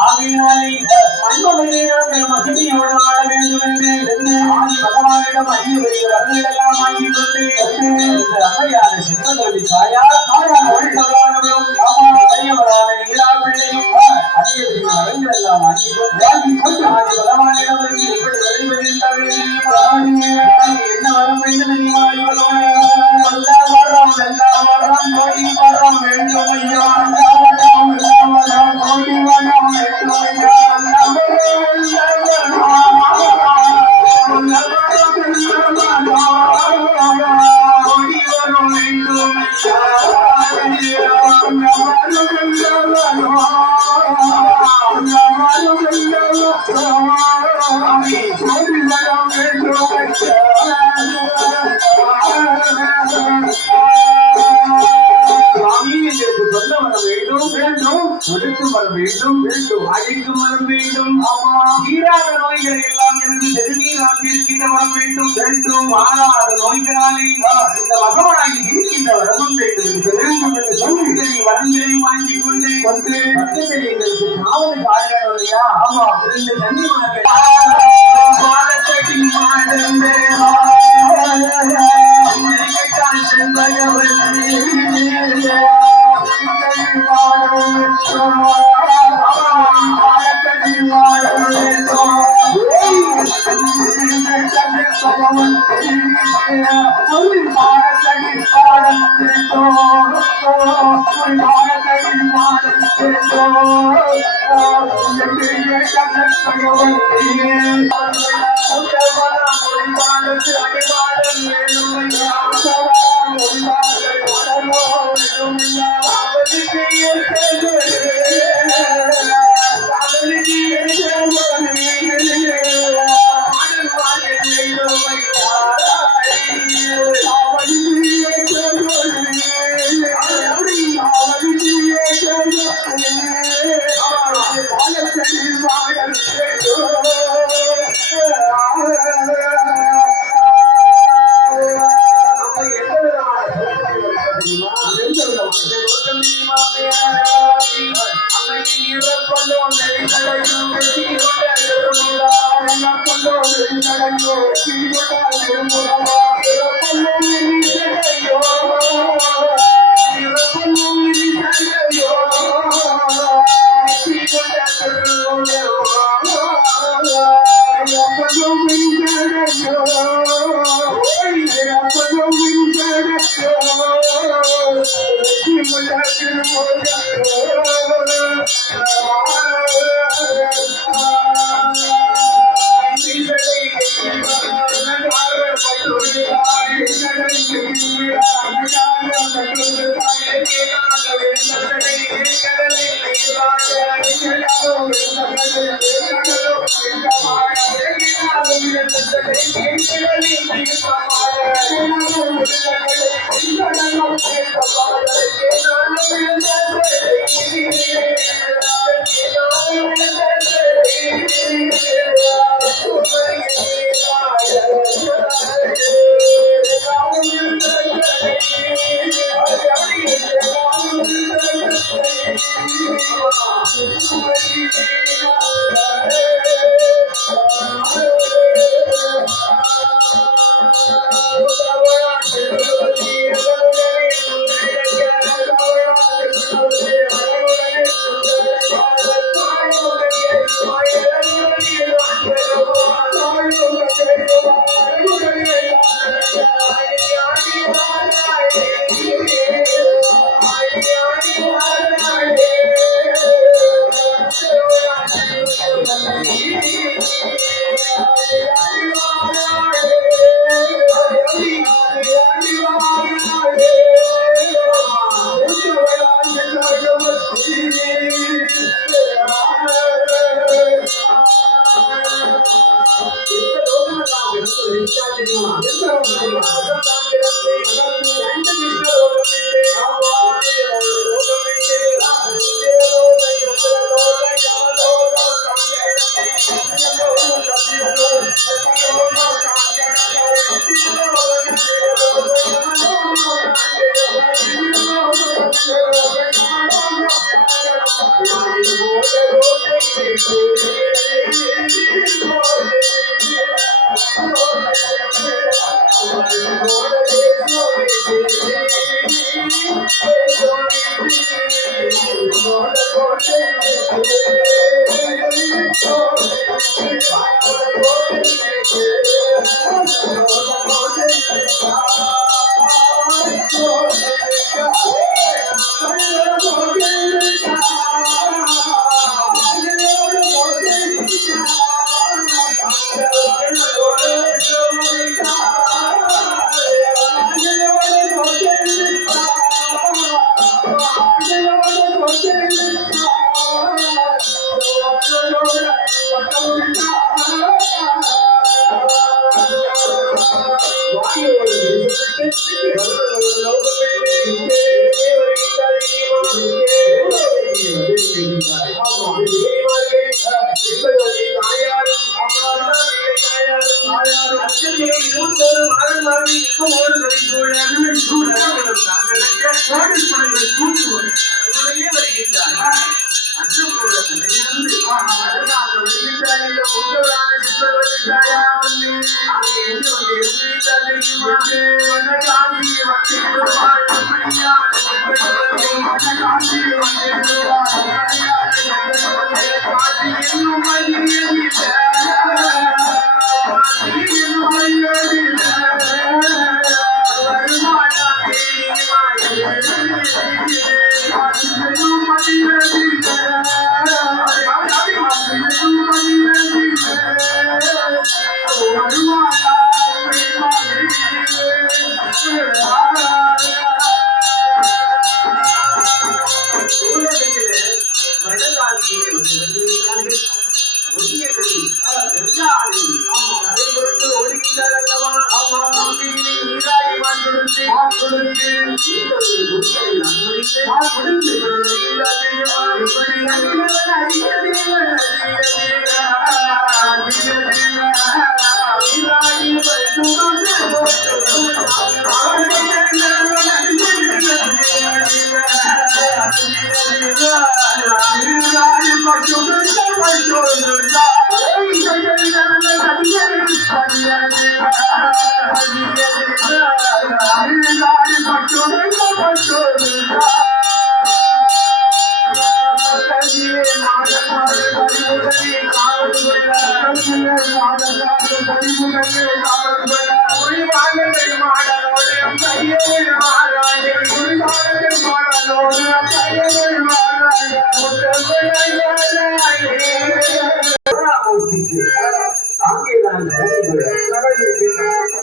ஆகையினாலே மண்பமையிலே நாங்கள் மகிழ்ச்சியோடு வாழ வேண்டும் என்று ஆதி பகவானிடம் அறிவுரைகளெல்லாம் வாங்கிக் கொண்டு இந்த அம்மையான சிற்பங்களை தாயார் ஒழித்தவரானவரும் பெரியவரான ஈரா பிள்ளையும் அதிக வரங்கள் எல்லாம் வாங்கிக் கொண்டு ஆதி பகவானிடம் எப்படி விளைவெடுத்தார்கள் என்ன வரம் வேண்டும் தெரியுமா? வரம் கோடி வரம் வேண்டும் ஐயா, வரம் கோடி வரம் வேண்டும் ஐயா, கோடி வரம் வேண்டும் ஒடுக்கும் வர வேண்டும் அழைக்கும் வர வேண்டும் தீராத நோய்களை எல்லாம் எனக்கு நெருநீராக இருக்கின்ற வரம் வேண்டும் மாறாத நோய்களாலே இந்த மகமாகி இருக்கின்ற வரமும் வேண்டும் என்று சொல்லி வரங்களை வாங்கிக் கொண்டு பக்கத்தில் எங்களுக்கு காவல் காலையா ஆமா 2 தண்ணிமார்கள்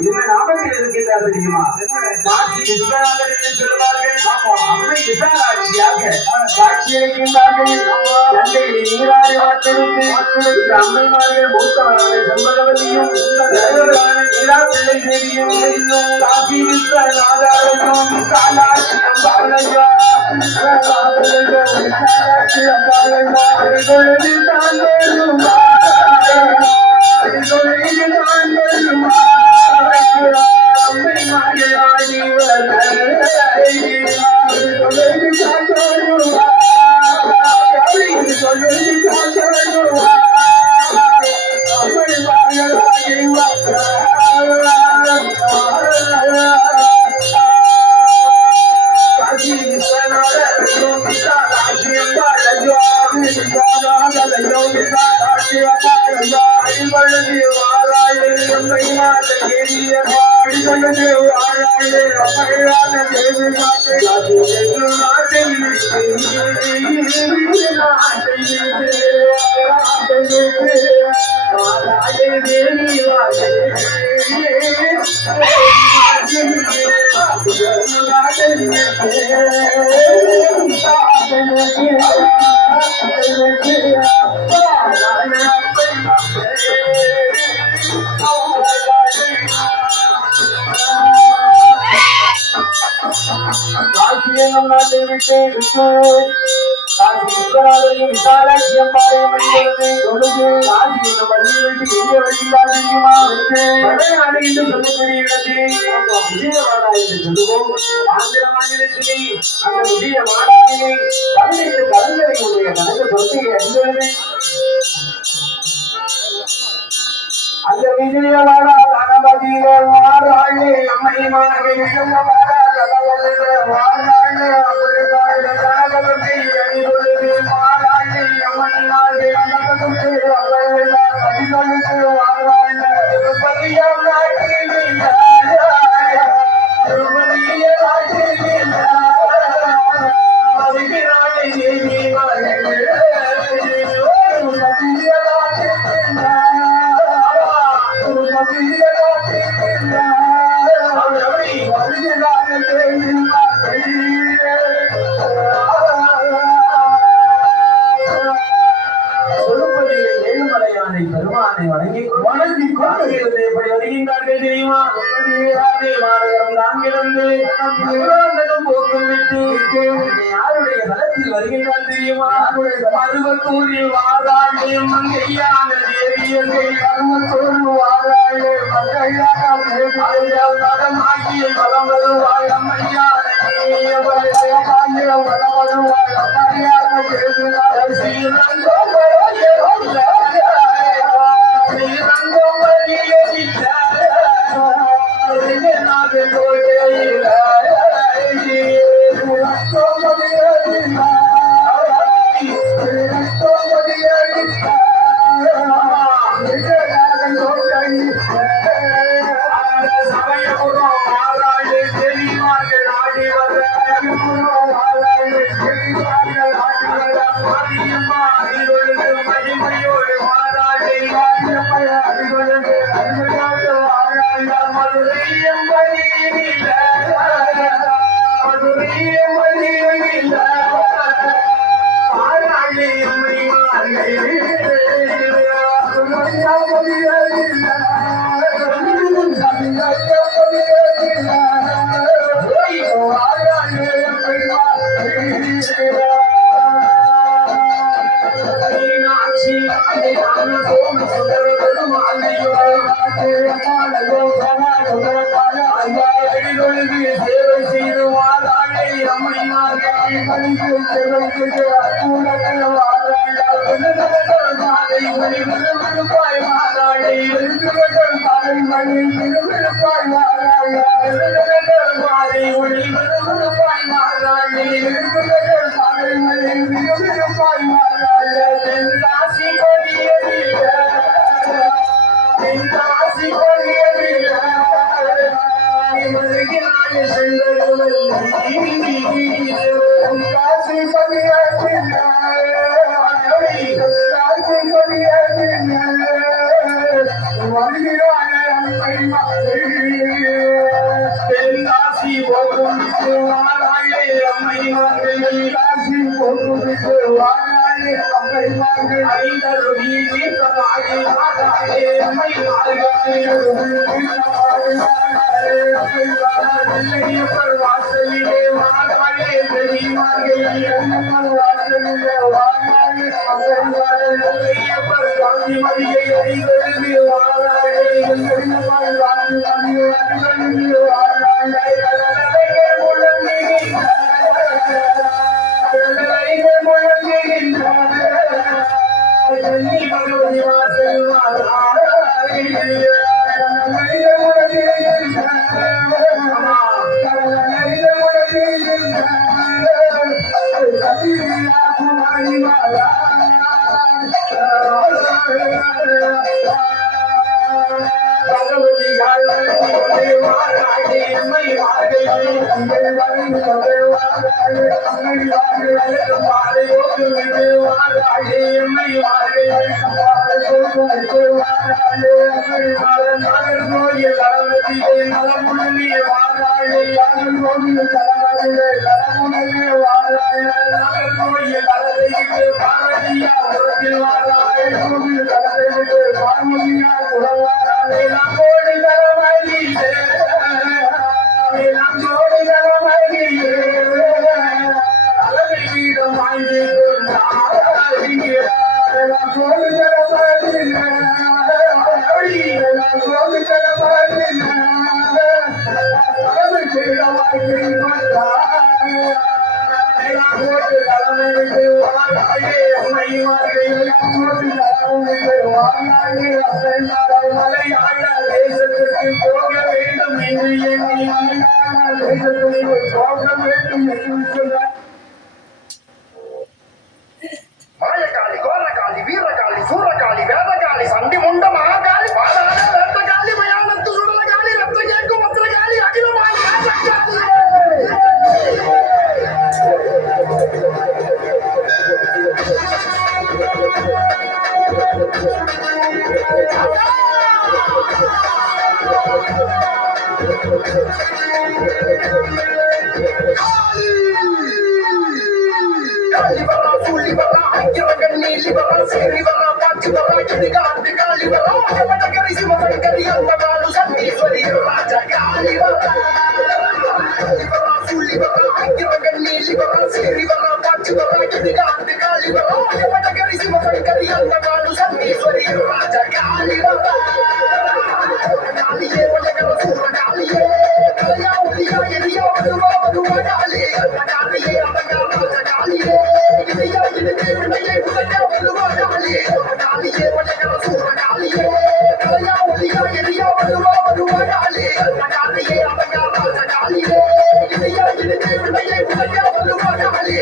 என்ன நாமத்தில் இருக்கின்றார் தெரியுமா? காட்சி விஸ்வநாதர் என்று சொல்வார்கள். அம்மை விசாலாட்சியாக காட்சியளிக்கின்றார்கள். தந்தை நீராடி வார்த்தெடுத்து அம்மைமார்கள் மூத்தவரான செம்பகவல்லியும் நீரா பிள்ளை தேவியும் காட்சி விஸ்வநாதரையும் விசாலாட்சி அம்பாளையா விசாலாட்சி அம்பாளையா நாட்டை விட்டு விஸ்வநாதரையும் விசாலாட்சி அம்பாளையம் சொல்லுது. காசி என்னும் பள்ளியை விட்டு எங்கே வருகிறார் தெரியுமா? தமிழ்நாடு என்று சொல்லக்கூடிய இடத்திலே விஜயவாடா என்று சொல்லுவோம். ஆந்திர மாநிலத்திலே அந்த விஜயவாடாவிலே 18 கலைஞரை உடைய தனது சொத்தையை அறிந்தது. அந்த விஜயவாடா கணபதியில வாராளே அம்மை மாறி விஜயவாடா கணபதியில வாராளே கணபதி அடிபொழுது வாராளே அம்மை மாறி கணபதி அடிபொழுது வாராளே திருப்பதியம் நாட்டில் திருப்பதிய நாட்டில் வருகிறாளே தேவி பெருமானை வணங்கி எப்படி வருகின்றார்கள் தெரியுமா? போக்கும் விட்டு யாருடைய தளத்தில் வருகின்றால் தெரியுமா? மருவத்தூரில் வாராளே மங்கையான தேவியர்கள் மருவத்தூர் வாராளே மங்கையான மதமாகிய மதம் வருவாய் அம்மையான மதம் வருவாய் அம்மையான போக வேண்டும் என்று எண்ணி போக வேண்டும் என்று சொல்ல மாயக்காளி, கோரக்காளி, வீரகாளி, சூரகாளி, வேதகாளி, சண்டி முண்ட மகாகாளி, பாதாள வேட்டகாளி, மயானத்து சுடலகாளி, ரத்த கேட்கும் பத்திரகாளி, அகிலமான ராஜகாளி. காளிவரா, சூழிவரா, ஐயரகன் நீலிவரா, சேரிவரா, பாச்சிவரா, கிரிகாந்தி காளிவரா, படகரி சிவசங்கரி அன்பகாலு சண்டீஸ்வரி ராஜா காளிவரா. காளிவரா, சூழிவரா, ஐயரகன் நீலிவரா, சேரிவரா, பாச்சிவரா, கிரிகாந்தி காளிவரா, படகரி சிவசங்கரி அன்பகாலு சண்டீஸ்வரி ராஜா காளிவரா. காளியே உலகர சூரகாளியே, கலையா ஒளியா எரியா வருவா வருவா காளி, காளியே அடங்கா ராஜா காளியே, இதையா இனிதே வினையை உலகா வருவா காளி, காளியே உலகர சூரகாளியே, கலையா ஒளியா எரியா வருவா வருவா காளி, காளியே அடங்கா ராஜா காளியே, இதையா இனிதே வினையை உலகா வருவா காளி.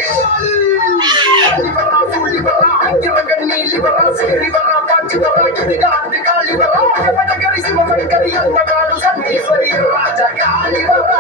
காளிவரா, சூழிவரா, ஐயரகன் நீலிவரா, சேரிவரா, பாச்சிவரா, கிரிகாந்தி காளிவரா, படகரி சிவசங்கரி அன்பகாலு சண்டீஸ்வரி ராஜா காளிவரா.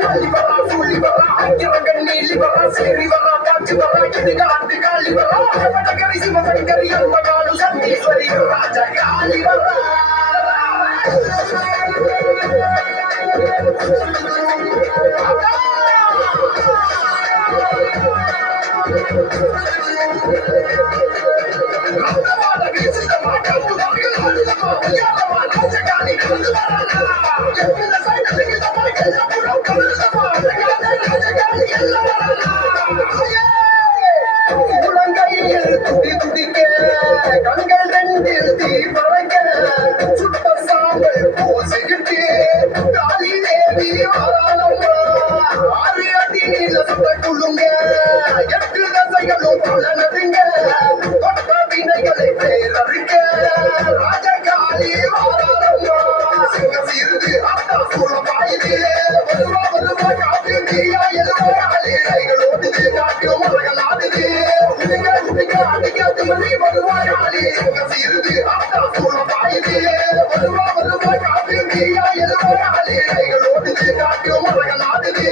காளிவரா, சூழிவரா, ஐயரகன் நீலிவரா, சேரிவரா, பாச்சிவரா, கிரிகாந்தி காளிவரா, படகரி சிவசங்கரி அன்பகாலு சண்டீஸ்வரி ராஜா காளிவரா. கண்கள் ரெண்டில் தீ பறக்க சுட்ட சாம்பல் பூசிக்கிட்டு காளி தேவி வாராளம்மா. 6 அடி நீள சுட்ட குழுங்க 8 தசைகளும் பலனதுங்க தொட்ட வினைகளை பேரறிக்க ராஜகாளி வாராளம்மா. சிங்க சீருது அத்தா சூழ பாயுது வருவா வருவா காத்து நீயா எழுவா காளி கைகளோடுது காட்டு மரங்களாடுது உடுங்க உடுங்க அடிக்காது மணி வருவா காளி. சிங்க சீருது அத்தா சூழ பாயுது வருவா வருவா காத்து நீயா எழுவா காளி கைகளோடுது காட்டு மரங்களாடுது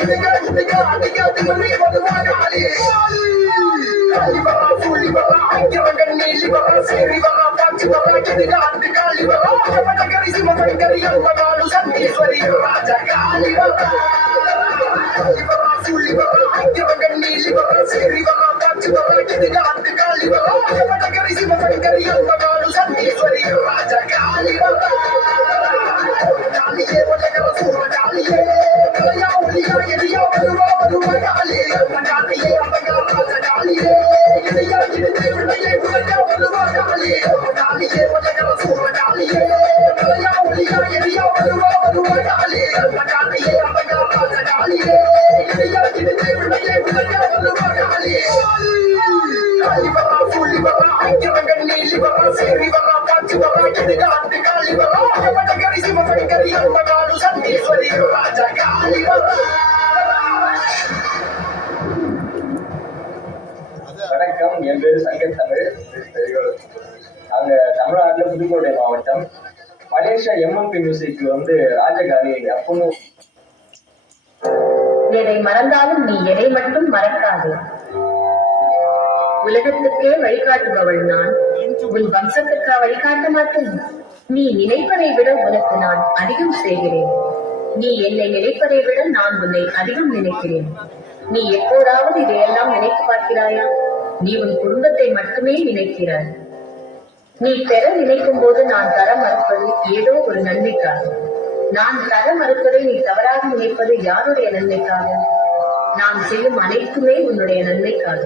உடுங்க உடுங்க அடிக்காது மணி வருவா காளி. காளிவரா, சூழிவரா, ஐயரகன் நீலிவரா, சேரிவரா, பாச்சிவரா, கிரிகாந்தி காளிவரா, படகரி சிவசங்கரி அன்பகாலு சண்டீஸ்வரி ராஜா காளிவரா. காளிவரா, சூழிவரா, ஐயரகன் நீலிவரா, சேரிவரா, பாச்சிவரா, கிரிகாந்தி காளிவரா, படகரி சிவசங்கரி அன்பகாலு சண்டீஸ்வரி ராஜா காளிவரா. காளியே உலகர சூரகாளியே, கலையா ஒளியா எரியா வருவா வருவா காளி, காளியே அடங்கா ராஜா காளியே, இதையா இனிதே வினையை உலகா வருவா காளி, காளியே உலகர சூரகாளியே, கலையா ஒளியா எரியா வருவா வருவா காளி, காளியே அடங்கா ராஜா காளியே, இதையா இனிதே வினையை உலகா வருவா காளி. காலிவரா சூழிவரா ஐக்கியவங்கள் நீலிவரா சேரிவரா காட்சிவரா இடுகாட்டு காலிவரா வடகரி சிவசங்கரி அம்மகாலு சண்டீஸ்வரி ராஜா காலிவரா. வணக்கம், என் பேரு சங்கர் தமிழ். நாங்க தமிழ்நாட்டுல புதுக்கோட்டை மாவட்டம் மலேசியா எம்எம்பி மியூசிக் ராஜகாலி அப்படின்னு. எதை மறந்தாலும் நீ எதை மட்டும் மறக்காது. உலகத்துக்கே வழிகாட்டுபவள் நான், உன் வம்சத்துக்கா வழிகாட்ட மாட்டேன். நீ நினைப்பதை விட உனக்கு நான் அதிகம் செய்கிறேன். நீ என்னை நினைப்பதை விட நான் உன்னை அதிகம் நினைக்கிறேன். நீ எப்போதாவது இதையெல்லாம் நினைத்து பார்க்கிறாயா? நீ உன் குடும்பத்தை மட்டுமே நினைக்கிறாய். நீ பெற நினைக்கும் போது நான் தர மறுப்பது ஏதோ ஒரு நன்மைக்காக. நான் தர மறுப்பதை நீ தவறாக நினைப்பது யாருடைய நன்மைக்காக? நான் செய்யும் அனைத்துமே உன்னுடைய நன்மைக்காக.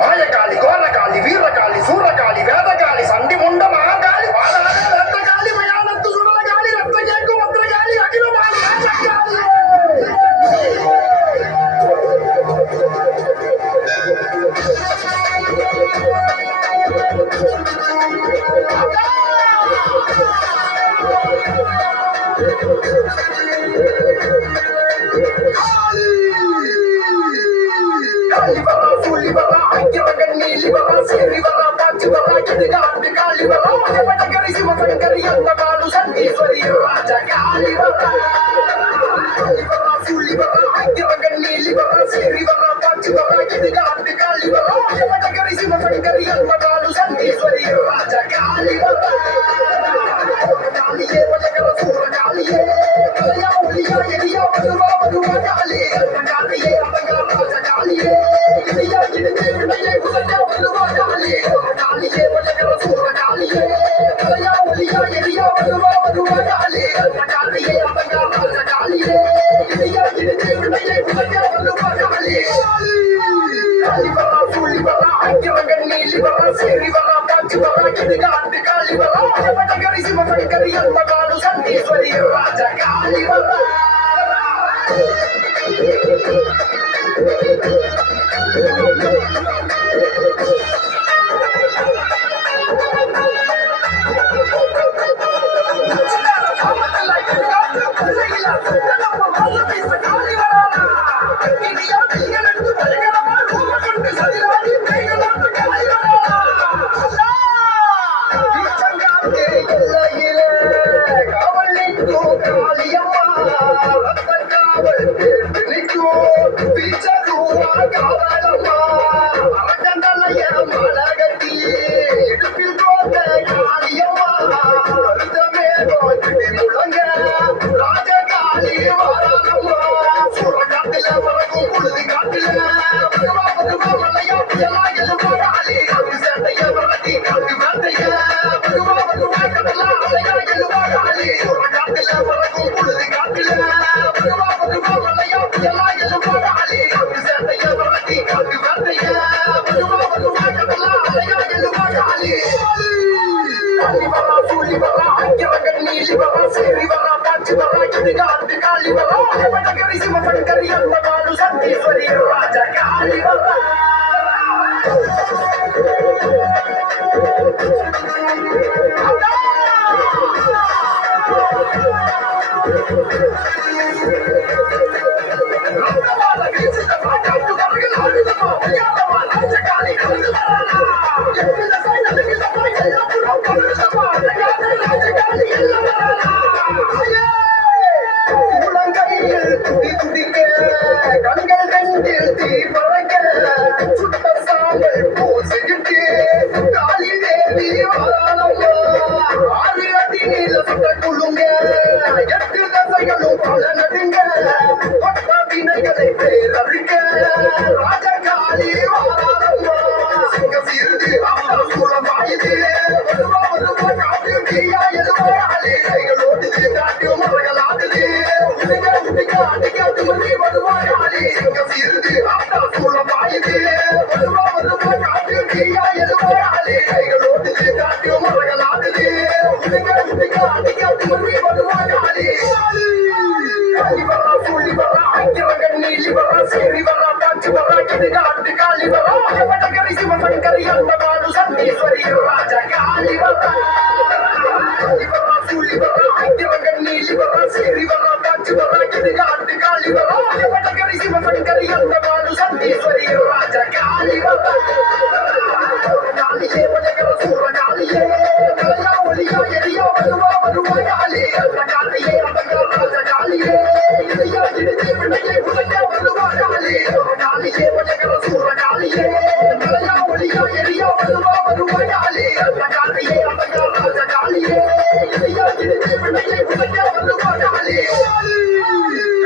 மாயகாளி, கோரகாளி, வீரகாளி, சூரகாளி, வேதகாளி, சண்டி முண்ட மகாகாளி, வாதாட ரத்தகாளி, மயானத்து சுடலகாளி, ரத்த கேக்கும் மத்திரகாளி, அகிலமான ராஜகாளி. காலிவரா சூழிவரா ஐக்கியவங்கள் நீலிவரா சேரிவரா காட்சிவரா இடுகாட்டு காலிவரா வடகரி சிவசங்கரி அம்மகாலு சண்டீஸ்வரி ராஜா காலிவரா. காலிவரா சூழிவரா ஐக்கியவங்கள் நீலிவரா சேரிவரா காட்சிவரா இடுகாட்டு காலிவரா வடகரி சிவசங்கரி அம்மகாலு சண்டீஸ்வரி ராஜா காலிவரா. காளியே வடகர சூரகாளியே கலையா ஒளியா எரியா வருவா வருவா காளி காளியே அவங்கா ராஜா காளியே இதையா இடுதே விடையை உதஞ்சா வருவா காளி காளியே வடகர சூரகாளியே கலையா ஒளியா எரியா வருவா வருவா காளி காளியே அவங்கா ராஜா காளியே இதையா இடுதே விடையை உதஞ்சா வருவா காளி. காலிவரா சூழிவரா ஐக்கியவங்கள் நீலிவரா சேரிவரா காட்சிவரா இடுகாட்டு காலிவரா வடகரி சிவசங்கரி அம்மகாலு சண்டீஸ்வரி ராஜா காலிவரா. ராஜா காலிவரா. கண்கள் கண்டில் தீ பறக்க சுட்ட சாம்பல் பூசிக்கிட்டு காளி தேவி வாராளம்மா. ஆறு அடி நீல சுட்ட குழுங்க 8 தசைகளும் பல நடுங்க பட்ட வினைகளை பேரறிக்க ராஜகாளி வாராளம்மா. சிங்க சீருது அவள் சூழம் வாயுது வருவா வருவா காட்டு தீயா எழுவாளி கைகளோடுது காட்டு மரங்களாடுது உடுங்க உடுங்க அடிக்காது மணி வருவா காளி. சிங்க சீருது அவள் சூழம் வாயுது வருவா வருவா காட்டு தீயா எழுவாளி கைகளோடுது காட்டு மரங்களாடுது உடுங்க உடுங்க அடிக்காது மணி வருவா காளி. காலிவரா சூழிவரா ஐக்கியவங்கள் நீலிவரா சேரிவரா காட்சிவரா இடுகாட்டு காளிவரா வடகரி சிவசங்கரி அந்த பாடு சண்டீஸ்வரி ராஜா காளிவரா காளிவரா சூழிவரா ஐக்கியவங்கன் நீலிவரா சேரிவரா பாச்சுவரா கிடுகாட்டு காளிவரா வடகரி சிவசங்கரி அந்த பாடு சண்டீஸ்வரி ராஜா காளிவரா காளியே வடகர சூர காளியே கலையா ஒளியா எரியா வருவா வருவா காளி அந்த காளியே அவங்க ராஜா காளியே இதையா இடித்து விடையை உடைக்க வருவா காளி காளியே வடகர சூர காளியே கலையா ஒளியா எரியா வருவா வருவா காளி அந்த காளியே அவங்க ராஜா காளியே இதையா இடித்து விடையை உடைக்க வருவா காளி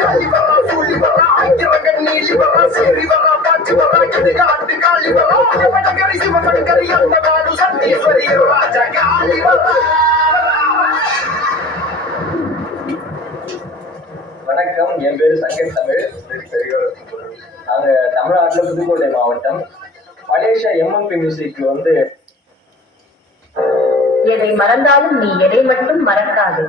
காளிவரா சூழிவரா ஐக்கியவங்கன் நீலிவரா சேரிவரா பாச்சுவரா கிடுகாட்டு காளிவரா வடகரி சிவசங்கரி அந்த பாடு சண்டீஸ்வரி ராஜா காளிவரா. வணக்கம், என் பேரு சங்கர் தமிழ். நாங்க தமிழ்நாட்டுல புதுக்கோட்டை மாவட்டம் மலேசியா எம்எம்பி மியூசிக் வந்து எதை மறந்தாலும் நீ எதை மட்டும் மறக்காது.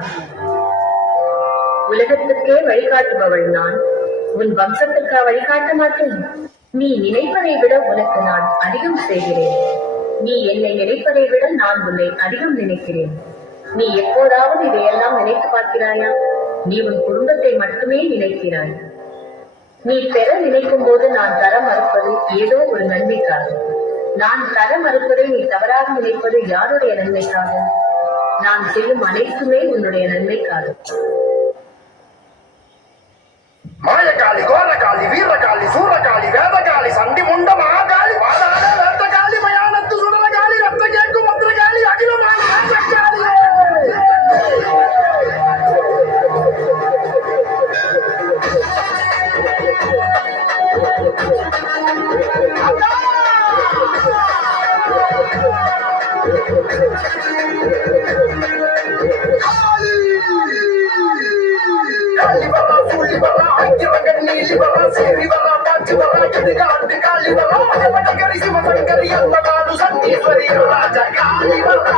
உலகத்துக்கே வழிகாட்டுபவள் நான், உன் வம்சத்துக்கா வழிகாட்ட மாட்டேன். நீ நினைப்பதை விட உனக்கு நான் அதிகம் செய்கிறேன். நீ என்னை நினைப்பதை விட நான் உன்னை அதிகம் நினைக்கிறேன். நீ எப்போதாவது இதையெல்லாம் நினைத்து பார்க்கிறாயா? நீ உன் குடும்பத்தை மட்டுமே நினைக்கிறாய். நீ பெற நினைக்கும் போது நான் தர மறுப்பது ஏதோ ஒரு நன்மைக்காக. நான் தர மறுப்பதை நீ தவறாக நினைப்பது யாருடைய நன்மைக்காக? நான் செய்யும் அனைத்துமே உன்னுடைய நன்மைக்காக. மாயகாளி கோரகாளி வீரகாளி சூரகாளி வேதகாளி சண்டி முண்ட மகாகாளி வாதாட வேட்டகாளி மயானத்து சுடலகாளி ரத்த கேட்கும் மந்திரகாளி அகிலமான ராஜகாளியே காளிவரா சூழிவரா ஐக்கியவங்கன் நீலிவரா சேரிவரா பாச்சுவரா கிடுகாட்டு காளிவரா வடகரி சிவசங்கரி அந்த பாடு சண்டீஸ்வரி ராஜா காளிவரா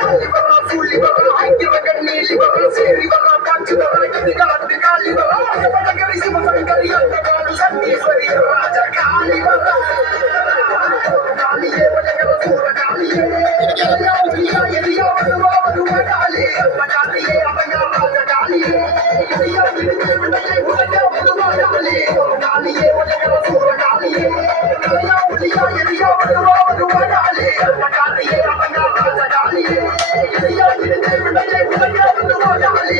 காளிவரா சூழிவரா ஐக்கியவங்கன் நீலிவரா சேரிவரா பாச்சுவரா கிடுகாட்டு காளிவரா வடகரி சிவசங்கரி அந்த பாடு சண்டீஸ்வரி ராஜா காளிவரா காளியே வடகர சூர காளியே கலையா ஒளியா எரியா வருவா வருவா காளி அந்த காளியே அவங்க ராஜா காளியே இதையா இடித்து விடையை உடைக்க வருவா காளி காளியே வடகர சூர காளியே கலையா ஒளியா எரியா வருவா வருவா காளி அந்த காளியே அவங்க ராஜா காளியே இதையா இடித்து விடையை உடைக்க வருவா காளி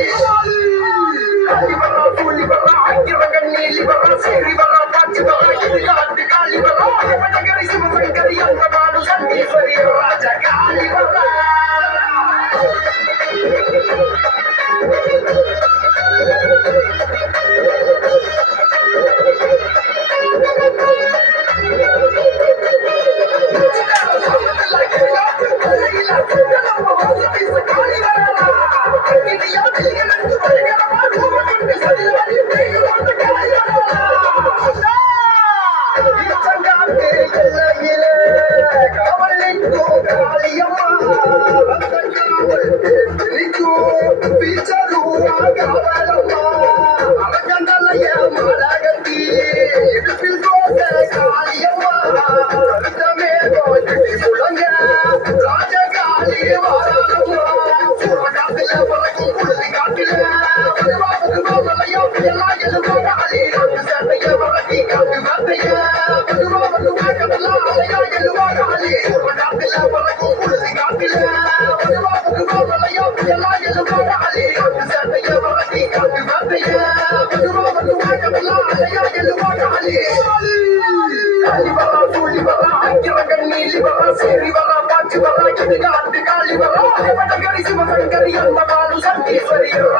காளிவரா சூழிவரா ஐக்கியவங்கன் நீலிவரா சேரிவரா பாச்சுவரா கிடுகாட்டு காளிவரா வடகரி சிவசங்கரி அந்த பாடு சண்டீஸ்வரி ராஜா காளிவரா.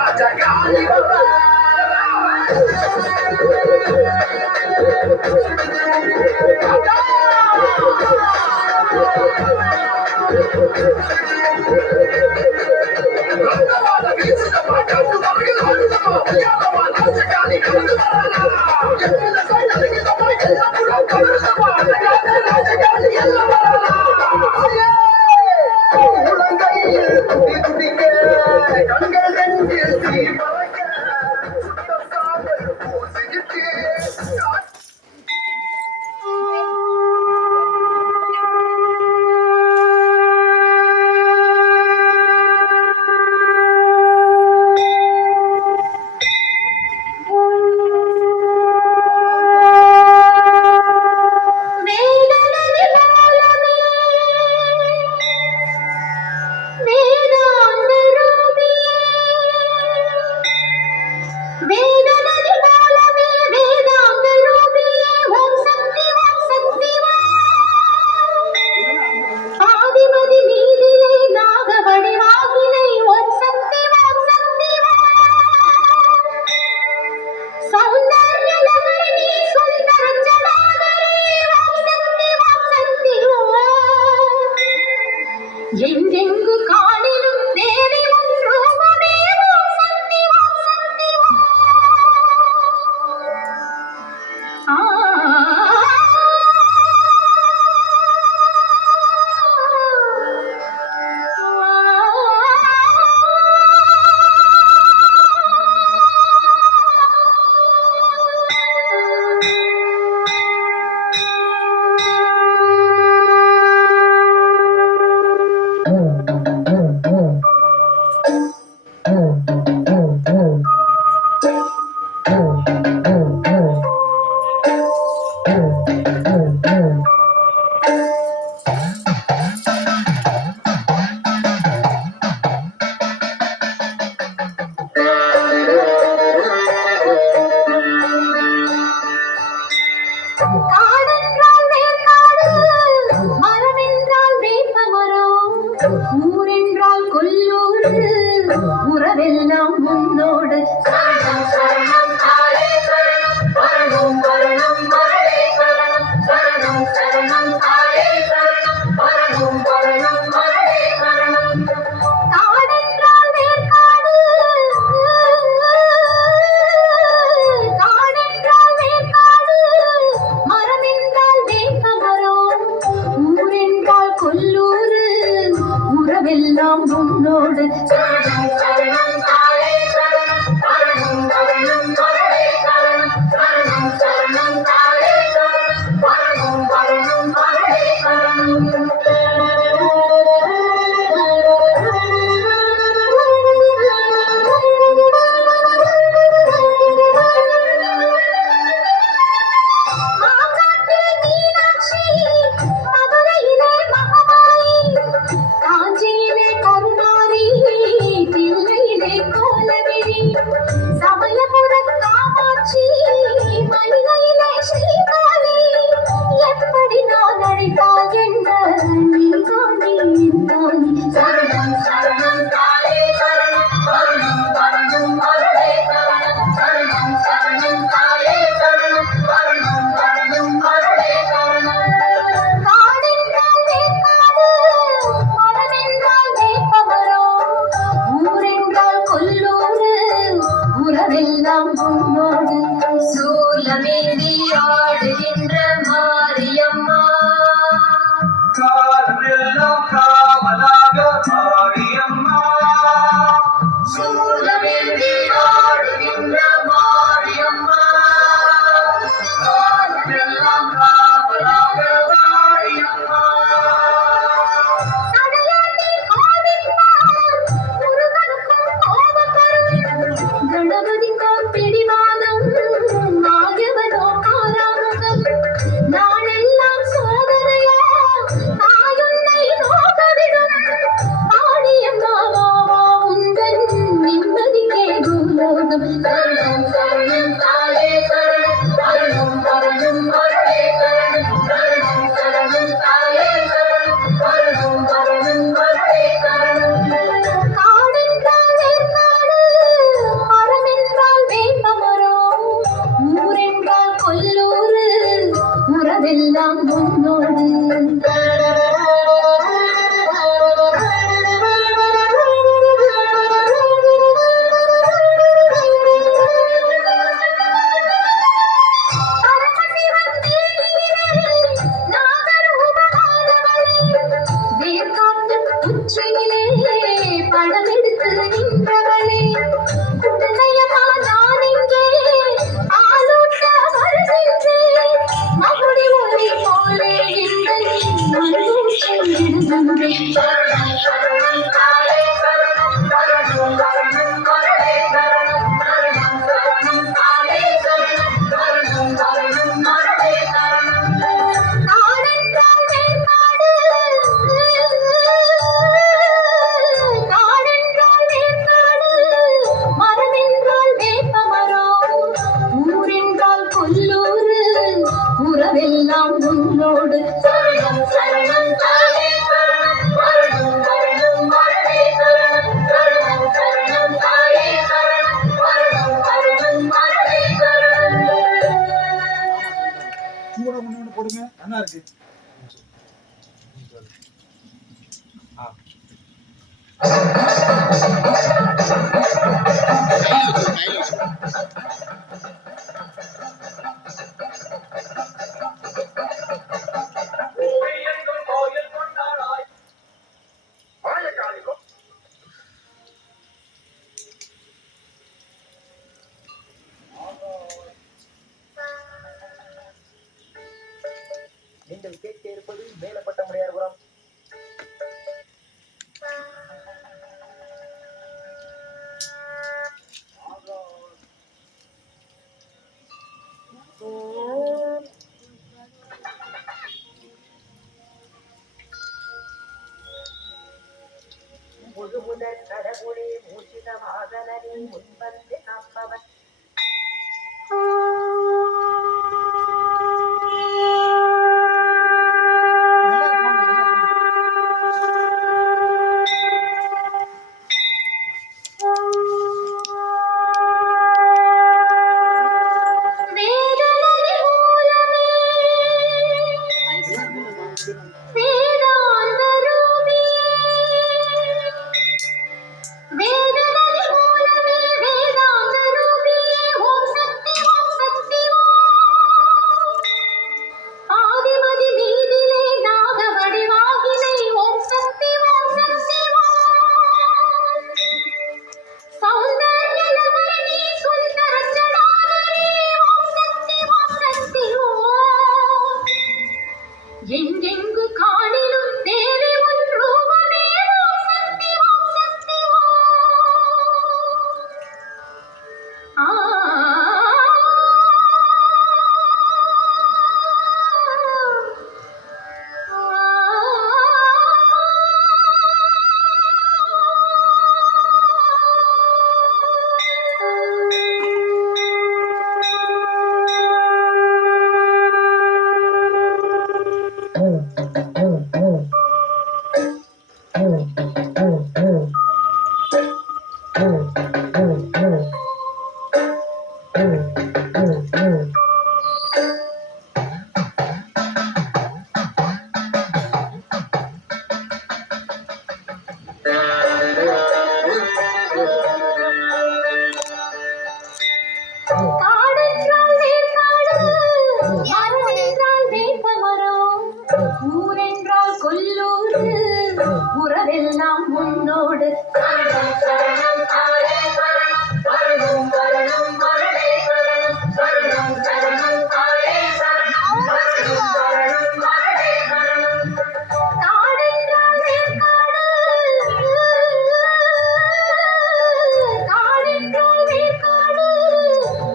ராஜா காளிவரா. எங்கெங்கு காணிலும் தேவி உன் ரூபமே ஓம் சக்தி ஓம் சக்தி ஓம். காடென்றால் வேர்க்காடு, மரமென்றால் வேப்பமரம், ஊரென்றால் கொல்லூர், உறவெல்லாம் உன்னோடு. சரணம் சரணம் தாயே சரணம், வரணும் வரணும் மகளே சரணம், சரணம் சரணம் தாயே சரணம், வரணும் வரணும் மகளே சரணம். காடென்றால் வேர்க்காடு, காடென்றால் வேர்க்காடு, மரமென்றால் வேப்பமரம், ஊரென்றால் கொல்லூர், உறவெல்லாம் உன்னோடு. சரணம் சரணம் தாயே சரணம், வரணும் வரணும் மகளே சரணம், சரணம் சரணம் தாயே சரணம், வரணும் வரணும் மகளே சரணம். மாங்காட்டில் மீனாட்சி, மதுரையிலே மகமாயி, காஞ்சியிலே கருமாரி, தில்லையிலே கோலவிழி, சமயபுரம் காமாட்சி, மயிலையிலே ஸ்ரீகாளி, எப்படி நான் அழைத்தால் என்ன நீதானே என்னானி. சரணம் சரணம் தாயே சரணம், வரணும் வரணும் மகளே சரணம், சரணம் சரணம் தாயே சரணம், வரணும் வரணும் மகளே சரணம். காடென்றால் வேர்க்காடு, மரமென்றால் வேப்பமரம், ஊரென்றால் கொல்லூர், உறவெல்லாம் உன்னோடு. சூலமேந்தி ஆடுகின்ற மாரியம்மா, காலமெல்லாம் காவலாக மாரியம்மா, சூலமேந்தி ஆடுகின்ற மாரியம்மா, காலமெல்லாம் காவலாக மாரியம்மா. சடையாண்டி கோவிப்பார், முருகனுக்கும் கோபம் வரும், கணபதிக்கும் பிடிவாதம், நாயவனோ காராமுகம், நாளெல்லாம் சோதனையா, தாயுன்னை நோகவிடும், மாரியம்மா வா உந்தன் நிம்மதிக்கே பூலோகம். சரணம் சரணம் தாயே சரணம், வரணும் வரணும் மகளே சரணம், சரணம் சரணம் தாயே சரணம், வரணும் வரணும் மகளே சரணம். காடென்றால் வேர்க்காடு, மரமென்றால் வேப்பமரம், ஊரென்றால் கொல்லூர், உறவெல்லாம் உன்னோடு. பரமசிவன் தேவியிலே நாகரூபமானவளே, வேர்க்காட்டு உச்சியிலே படமெடுத்து நின்றவளே, குழந்தையம்மா நான் இங்கே ஆளூட்ட வருகின்றேன், மகுடி ஒளி போலே எங்கள் மனதூஷம் எழுகின்றேன். சரணம் சரணம் தாயே சரணம், வரணும் வரணும் மகளே சரணம், சரணம் சரணம் தாயே சரணம், வரணும் வரணும் மகளே சரணம். காடென்றால் வேர்க்காடு, காடென்றால் வேர்க்காடு, மரமென்றால் வேப்பமரம், ஊரென்றால் கொல்லூர், உறவெல்லாம் உன்னோடு. சரணம் சரணம் தாயே சரணம், வரணும் வரணும் மகளே சரணம், சரணம் சரணம் தாயே சரணம், வரணும் வரணும் மகளே சரணம். சூட ஒண்ணு போடுங்க, நல்லா இருக்கு. மாயக்காளிக்கும் நீங்கள் கேட்க இருப்பது மேலப்பட்டமுடையார்புரம். முழுமுதற் கடவுளே மூஷிதவாகனனே முன்வந்து காப்பவன் எங்கெங்கு காணிலும் தேவி உன் ரூபமே ஓம் சக்தி ஓம் சக்தி ஓம். காடென்றால் வேர்க்காடு, மரமென்றால் வேப்பமரம், ஊரென்றால் கொல்லூரு, உறவெல்லாம் உன்னோடு. சரணம் சரணம் தாயே சரணம், வரணும் வரணும் மகளே சரணம், சரணம் சரணம் தாயே சரணம், வரணும் வரணும் மகளே சரணம். காடென்றால் வேர்க்காடு, காடென்றால் வேர்க்காடு,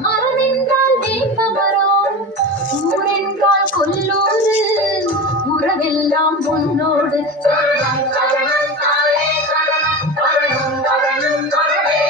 மரமென்றால் வேப்பமரம், ஊரென்றால் கொல்லூரு, உறவெல்லாம் உன்னோடு. சரணம் சரணம் தாயே சரணம், வரணும் வரணும் மகளே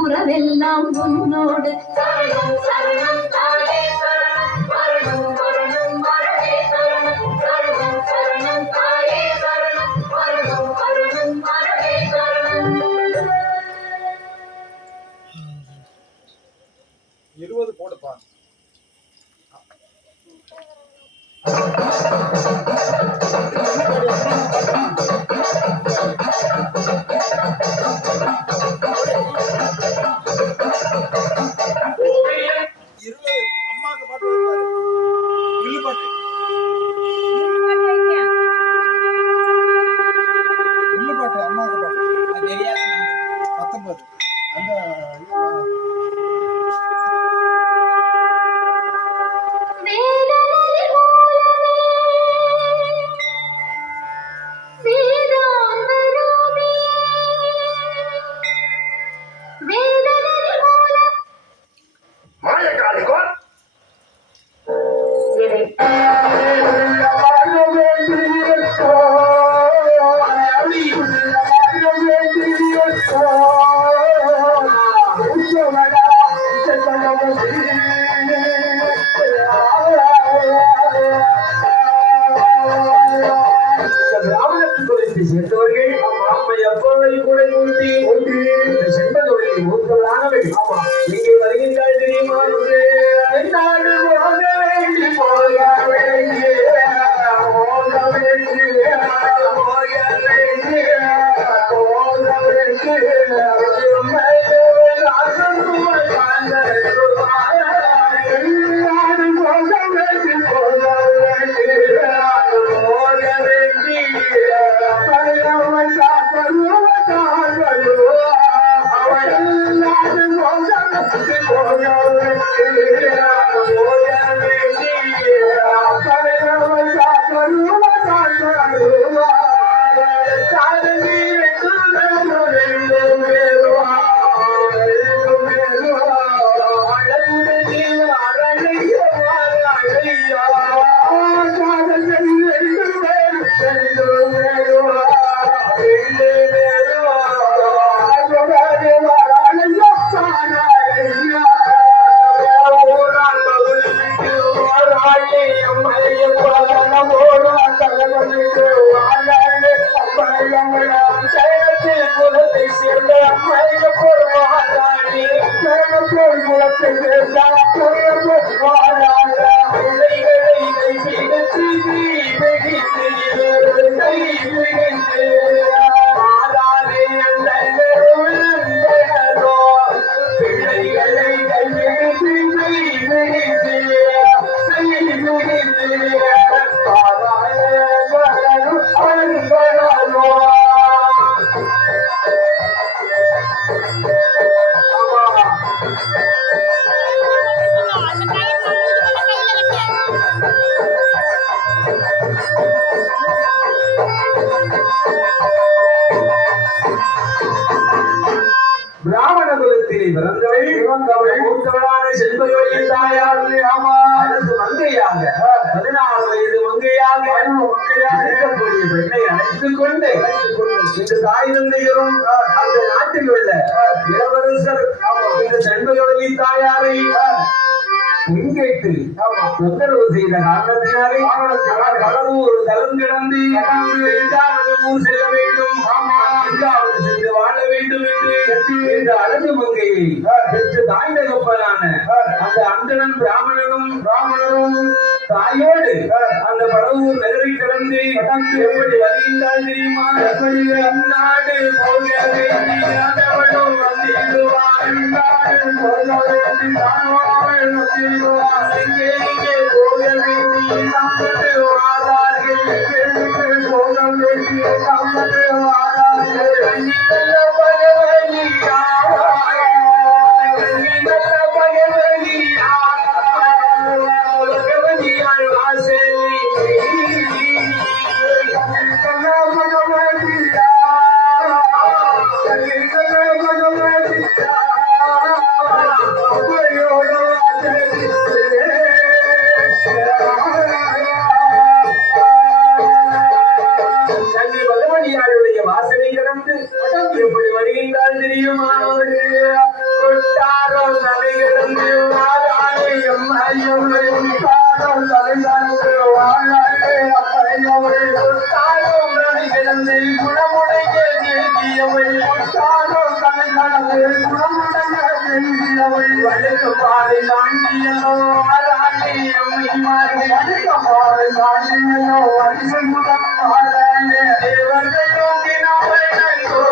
உறவெல்லாம் உன்னோடு சரணம் சரணம் தாயே சரணம் வரணும் வரணும் மரணே சரணம் சரணம் சரணம் தாயே சரணம் வரணும் வரணும் மரணே சரணம் 20 போடுப்பா. அம்மாக்கு பாட்டு வைப்பாரு. வில்லு பாட்டு. வில்லு பாட்டு அம்மாக்கு பாட்டு. அது தெரியாத நம்பர் 19. அந்த சேர்ந்தவர்கள் நம்மை எப்பொழுது கூட கூட்டி சென்பதொழில் மூத்தவரானவை இங்கே வருகின்றால் தெரியுமா நாடு போக வேண்டி போக வேண்டிய போக வேண்டிய போக வேண்டிய போக வேண்டிய பிராமண குலத்திலே பிறந்தவள் மூத்தவளான செல்வயோகியின் தாயார் அடுத்து மங்கையாக 14 வயது மங்கையாக இருக்கக்கூடிய பெண்ணை அழைத்துக் கொண்டு இந்த தாய் தந்தையரும் அந்த நாட்டில் உள்ள இளவரசர் இந்த செல்வயோகியின் தாயாரை பெண் கேட்டு தொந்தரவு செய்த காரணத்தினாலே கடவுள் ஒரு தலம் கிடந்து இரண்டாவது ஊர் செல்ல வேண்டும், இரண்டாவது சென்று வாழ வேண்டும் என்று அழகு மங்கையை பெற்று தாய் தகப்பனான அந்த அந்தணன் பிராமணனும் தாயோடு அந்த படவூர் நகரை கடந்து எப்படி வருகின்றால் தெரியுமா? எப்படி நாடு போக வேண்டியவளும் வந்திடுவார், நாடு போக வேண்டியவள் வந்திடுவார், எங்கே போக வேண்டிய நமது வாரார்கள், போக வேண்டிய நமது வாரார்கள், நல்ல பகவதியா நல்ல பகவதியா பகவதியாள் வாசலி பகவதியா பகவதியாளுடைய வாசனை கடந்து எப்படி வருகின்றால் தெரியுமா? கொட்டாரோ தலை கிடந்து வாழாயம் ஐயோட்டாரோ தலை கடந்து வாழாயம் கொட்டாரோ தலை கிடந்து குணமுடைய தேவியவள், கொட்டாரோ தலை கடந்து குணமுடைய தேவியவள், வழுக்கு பாறை தாண்டியோ வாழாயம் வழுக்கு பாறை தாண்டியோ வரிசை முதல் வாழாய தேவர்களும் தினமை நல்கோ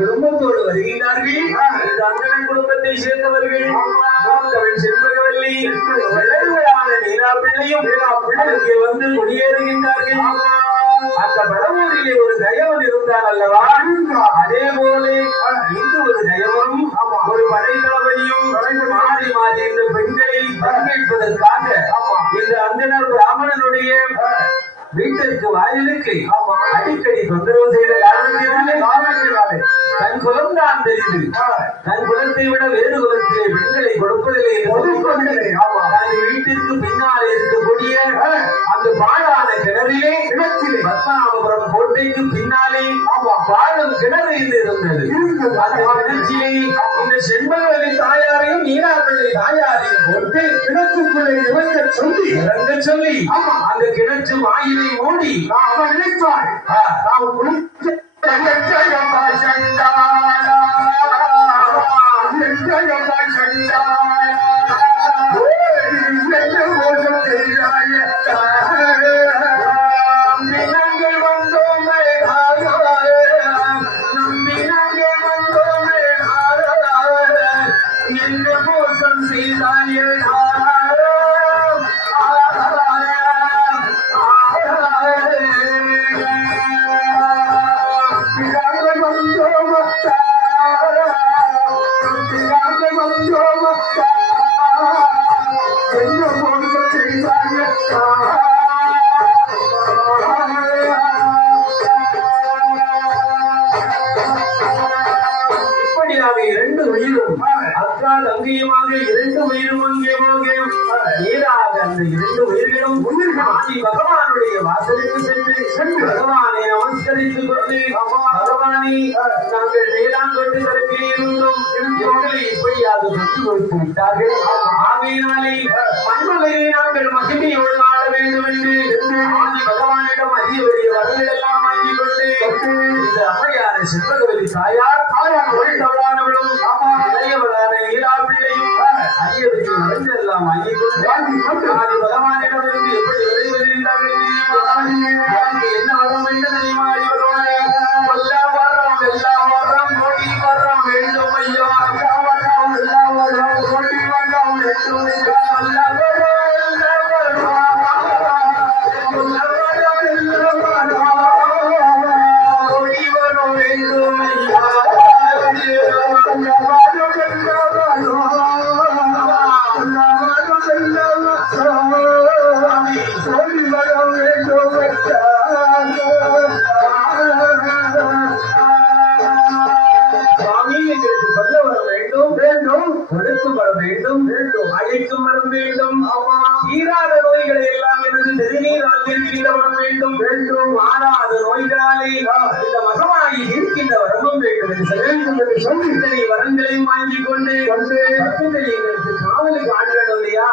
குடும்பத்தோடு வருகிறார்கள். அந்தணன் குடும்பத்தை சேர்ந்தவர்கள் செண்பகவல்லி வெள்ளர்களான நீலா பிள்ளையும் இங்கே வந்து குடியேறுகின்றார்கள். அந்த படவூரிலே ஒரு தயவன் இருந்தார் அல்லவா, அதே போல இங்கு ஒரு தயவனும் ஒரு படைத்தளபதியும் மாறி மாறி இந்த பெண்களை பங்கேற்பதற்காக இந்த அந்தணர் பிராமணனுடைய வீட்டிற்கு வாயிலுக்கு அடிக்கடி தொந்தரவு செய்த காரணத்தினாலே தன் குலம் தான் தெரியுது. தன் குலத்தை விட வேறு குலத்திலே பெண்களை கொடுப்பதில்லை என்று சொல்லிக்கொண்டு தன் வீட்டிற்கு பின்னாலே இருக்கக்கூடிய அந்த பாழான கிணறிலே பத்மநாபபுரம் கோட்டைக்கு பின்னாலே பாழும் கிணறு என்று இருந்தது. அந்த கிணற்றிலே இந்த செண்பகவல்லி தாயாரையும் நீராப்பிள்ளை தாயாரையும் போட்டு கிணற்றுக்குள்ளே இறங்க சொல்லி அந்த கிணற்று வாயிலை மூடி அவன் நினைத்தாள் நாம் குளிக்க இரண்டு உயிரும் அக்கா தங்கையுமாக இரண்டு உயிரும் அங்கே நீராக அந்த இரண்டு உயிர்களும் ஆதி பகவானுடைய வாசலுக்கு சென்று பகவானை நமஸ்கரித்துக் கொண்டு பகவானை நாங்கள் வேளாங்கொண்டு தரப்பில் இருந்தோம் எங்களை இப்படியாக பெற்று கொடுத்து விட்டார்கள். ஆகையினாலே மண்மலையை நாங்கள் மகிமையோடு வாழ வேண்டும் என்று ஆதி பகவானிடம் அதிக பெரிய வரங்கள் எல்லாம் வாங்கிக் கொண்டு இந்த அம்மையார செண்பகவல்லி தாயார் ஒழித்தவளானவளும் இளையவளான நீராப்பிள்ளையும் அதிக பெரிய வரங்கள் எல்லாம் வாங்கிக் கொண்டு ஆதி பகவானிடமிருந்து எப்படி விளைவது என்ன வரம் வேண்டும் தெரியுமா? எல்லா வரம் எல்லா வரம் கோடி வரம் வேண்டும் ஐயோ எல்லா வரம் எல்லா வரம் கோடி வரம் வேண்டும் எல்லா கொடுக்கும் வர வேண்டும் அழைக்கும் வர வேண்டும் தீராத நோய்களை எல்லாம் எனது திருநீரால் இருக்கின்ற வரம் வேண்டும் மாறாத நோய்களாலே இந்த மகமாயி இருக்கின்ற வரமும் வேண்டும் என்று சொல்லி இத்தனை வரங்களையும் வாங்கிக் கொண்டு பக்கத்தில் எங்களுக்கு காவலுக்கு ஆண்கள் இல்லையா?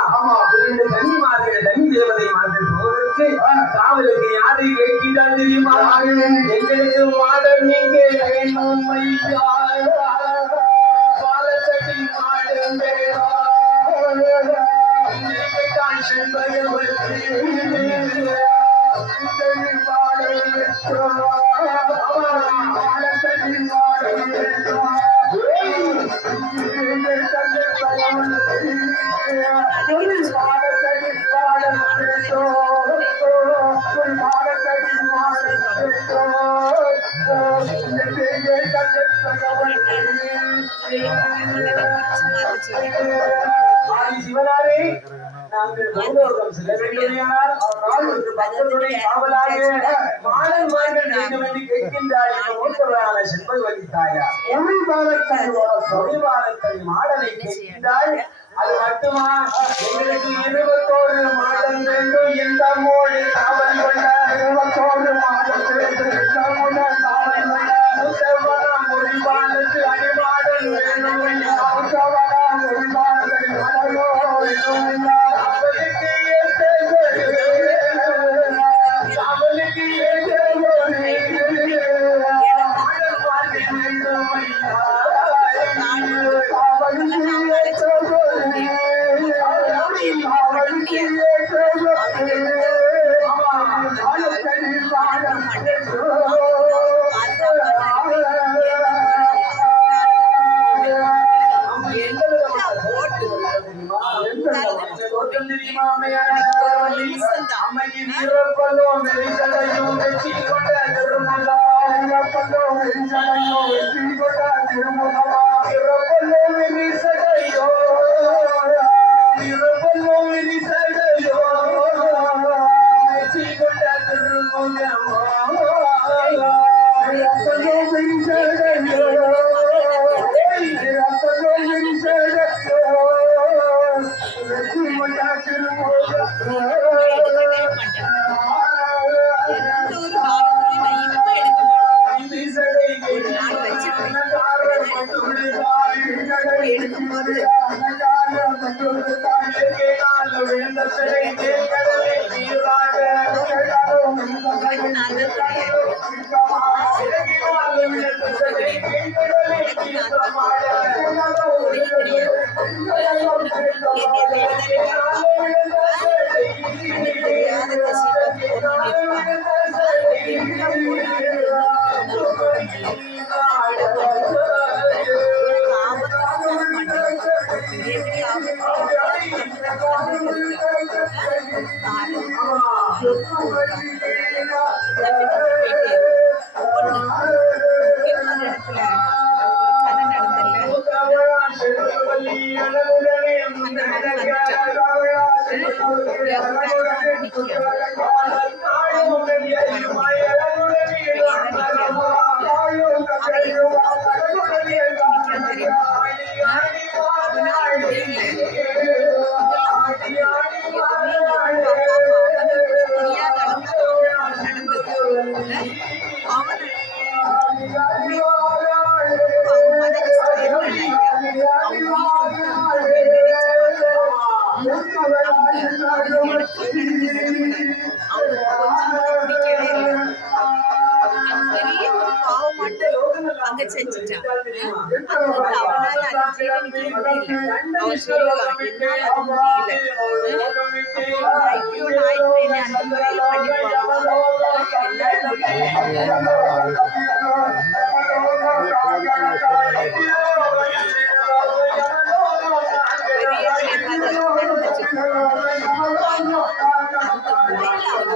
இரண்டு கன்னிமார்கள் தனி தேவதை மார்கள் போவதற்கு காவலுக்கு யாரை கேட்கின்றால் தெரியுமா? எங்களுக்கு மாடல் நீங்க வேண்டும் ஐயா சிவனாரே நாங்கள் பூலோகம் செல்ல வேண்டுமையானால் பக்தர்களுடைய காவலாக மாடல் மார்கள் வேண்டும் என்று கேட்கின்றார். மூத்தவரான செண்பகவல்லி தாயார் ஒளிபாலத்தன் மாடலை கேட்கின்றார். அது மட்டுமா? எங்களுக்கு 21 மாடல் வேண்டும் எந்த மோடி காவல் கொண்ட 21 மாடல் மொழிபாலத்து அடிமாடல் வேண்டும் அம்மையின் இறப்பதும் வெறிசடையும் வெற்றி கொண்ட திருமுகமா இறப்பதும் வெறிசடையோ இறப்பதும் வெறிசடையோ வெற்றி கொண்ட திருமுகமா இறப்பதும் வெறிசடையோ அங்க செஞ்சுட்டான். அது வந்து அவனால அதை ஜீரணிக்கவே முடியல. அவன் சொல்லுவான், என்னால அது முடியல. அப்போ நான் இப்படி ஒண்ணு ஆயிட்டேனே, அந்த முறையில பண்ணிப்பாப்பா, என்னால முடியல. பெரிய விஷயம் அது நடந்துச்சு. ஆனா அந்த முறையில அவன்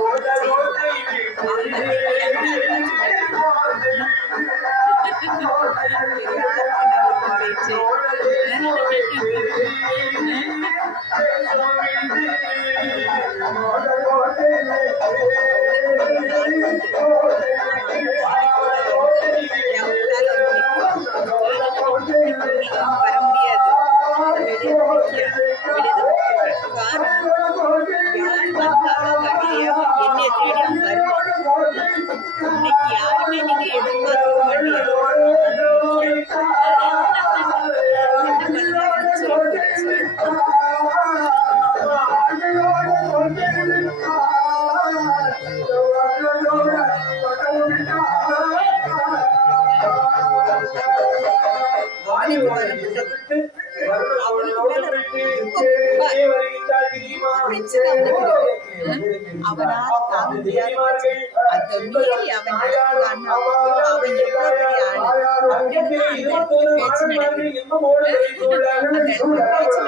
வர முடியாது. யார் வந்தாலும் வரலையோ என்னை தேடி வருவான். இன்னைக்கு யாருமே நீங்க எதிர்பார்க்க மாட்டீங்க. அவனால தாங்க முடியாது. அதை மீறி அவன் நடக்கிறான்னா அவன் எவ்வளவு பெரிய ஆளு அப்படின்னு அந்த இடத்துல பேச்சு நடக்குது. அந்த இடத்துல பேச்சு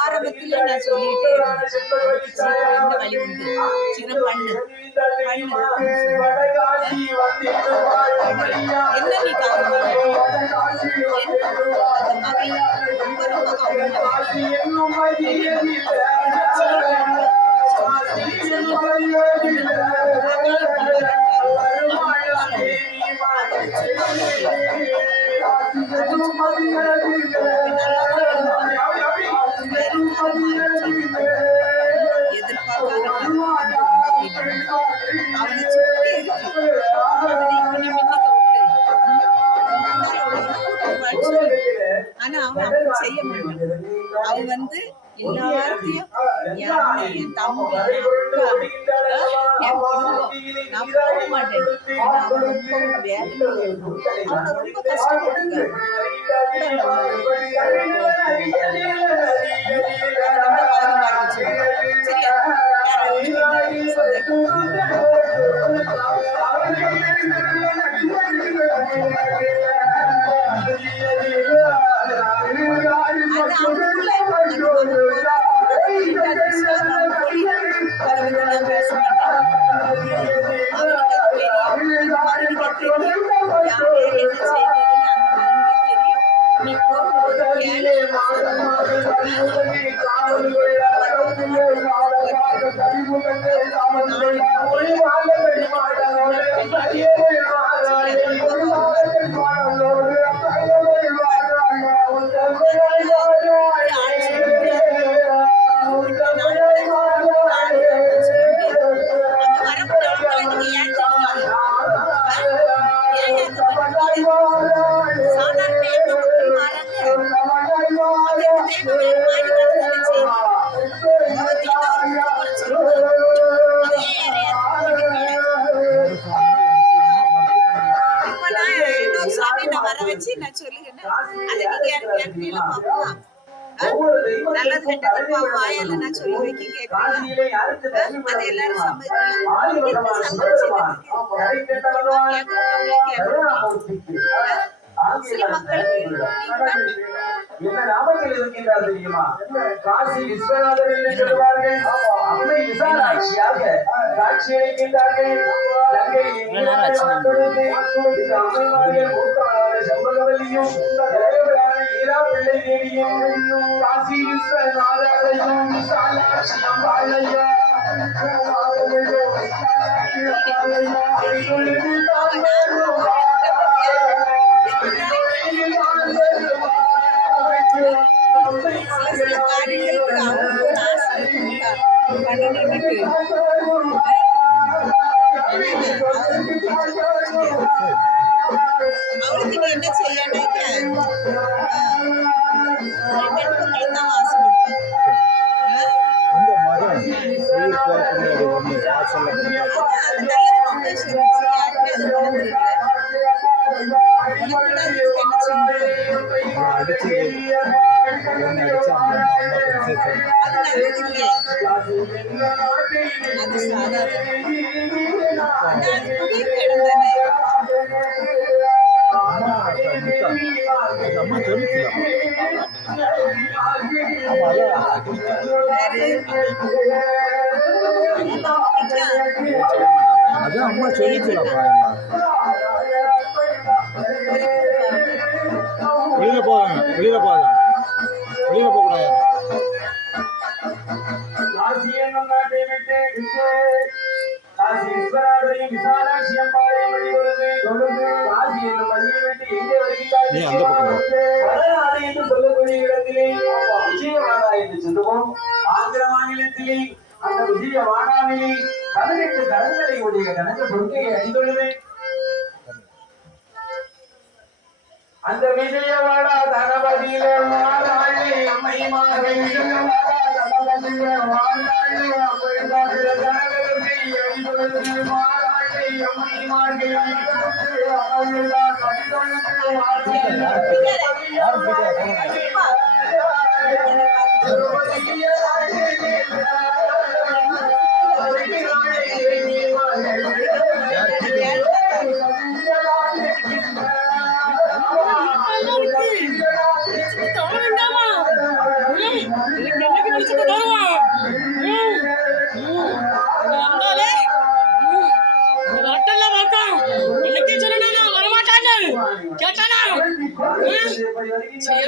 ஆரம்பத்துல நான் சொல்லிட்டே இருந்தேன், இந்த வழி உண்டு, சின்ன பண்ணு என்ன நீ கவனம் அவனை சுத்தி இருக்கு. ஆனா அவன் அப்படி செய்ய மாட்டான். அவன் வந்து எல்லாத்தையும் என் தம்பி, என் குடும்பம், நான் போக மாட்டேன். அவன் ரொம்ப வேதனையில இருக்கும். அவனை ரொம்ப கஷ்டப்பட்டுருக்கான். சரியா சாதாரண வச்சு நான் சொல்லுங்கன்னு அதை நீங்க கேட்கறீங்களா பாப்போமா? நல்லது கெட்டது வாயால நான் சொல்லி வைக்க கேட்கறீங்களா? அது எல்லாரும் சம்மதிக்கலாம். என்ன சம்மதிச்சதுக்கு சில மக்களுக்கு என்ன நாமத்தில் இருக்கின்றார் தெரியுமா? காசி விஸ்வநாதர் என்று சொல்வார்கள். அம்மை விசாலாட்சியாக காட்சி அளிக்கின்றார்கள். அம்மைமார்கள் மூத்தவரான செம்பகவல்லியும் இளையவரான ஈராப்பிள்ளை தேவியும் காசி விஸ்வநாதரையும் விசாலாட்சி அம்பாளையா சில காரியங்களுக்கு அவங்களுக்கு ஆசை பண்ணணும்னுட்டு அவளுக்கு நீ என்ன செய்யணும்? பெண்களை தான் ஆசைப்படுவேன். இந்த மரம் உயிர் போகக்கூடிய ஒன்று வாசல்ல அது நல்ல சந்தோஷம் இருந்துச்சு. யாருமே அது வளர்ந்துருக்கல. என்ன செய்யணும்? அடிச்சு ஒன்று அடிச்சு அந்த அம்மா விசேஷம் அது நல்லது இல்லை. அது சாதாரண அது குடியிருக்க இடம் தானே. அம்மா சொல்லிக்கலாம். அதான் அம்மா சொல்லிக்கலாம்ப்பா. வெளியில போகாங்க, வெளியில போகாங்க, வெளியில போகக்கூடாது. காசி என்னும் நாட்டை விட்டு காசி விஸ்வநாதரையும் விசாலாட்சி அம்பாளையும் வழிபடுது. காசி என்னும் மதியை விட்டு எங்கே வருகிறார்கள்? நீ அந்த பக்கம் போ. வடநாடு என்று சொல்லக்கூடிய இடத்திலே விஜயவாடா என்று சொல்லுவோம். ஆந்திர மாநிலத்திலே அந்த விஜயவாடாவிலே 18 கடற்கரை உடைய கணக்கு பொறுக்கையை அணிந்துள்ளவேன். அந்த விஜயவாடா தனபதியில வாழாளி அம்மைமார்கள் தனபதியில வாழாளி அம்மைமார்கள் கனகத்தை அணிந்துள்ளது வாழாளி அம்மைமார்கள் அவர்களால் கடிதொழுத்து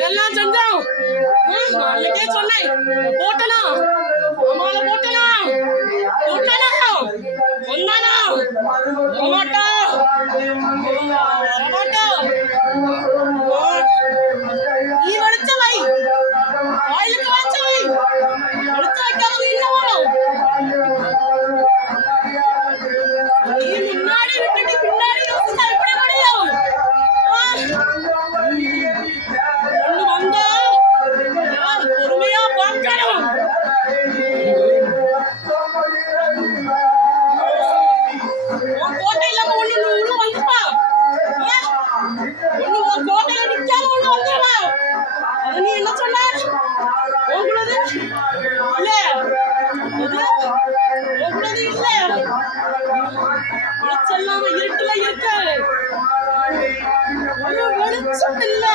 எல்லாம் செஞ்சோம். அன்னைக்கே சொன்னேன் போட்டலாம், அம்மால போட்டலாம், போட்டலாம், வந்தாலாம், வரமாட்டோம், வரமாட்டோம். நீ வடிச்சவை வாயிலுக்கு வச்சவை வடிச்ச வைக்காதவங்க இல்ல வரும். நீ முன்னாடி விட்டுட்டு பின்னாடி யோசிச்சா எப்படி முடியும்? ஒண்ணு வந்தா பொறுமையா பார்க்கணும். கோட்டை இல்லாம ஒண்ணு வந்துப்பா. ஒண்ணு உன் கோட்டையில நிக்காம ஒண்ணு வந்துடுவா. அது நீ என்ன சொன்ன? உங்களது இல்ல, உங்களது இல்ல. வெளிச்சம் இருட்டுல இருக்கு, ஒரு வெளிச்சம் இல்ல.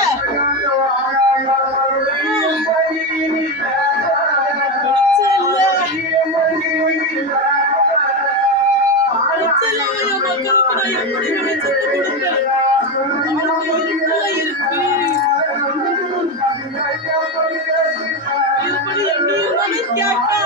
எப்படி வெளிச்சத்தை கொடுப்பேன்? இருட்டுல இருக்கு. இப்படி என்ன இருந்தாலும் கேட்கா.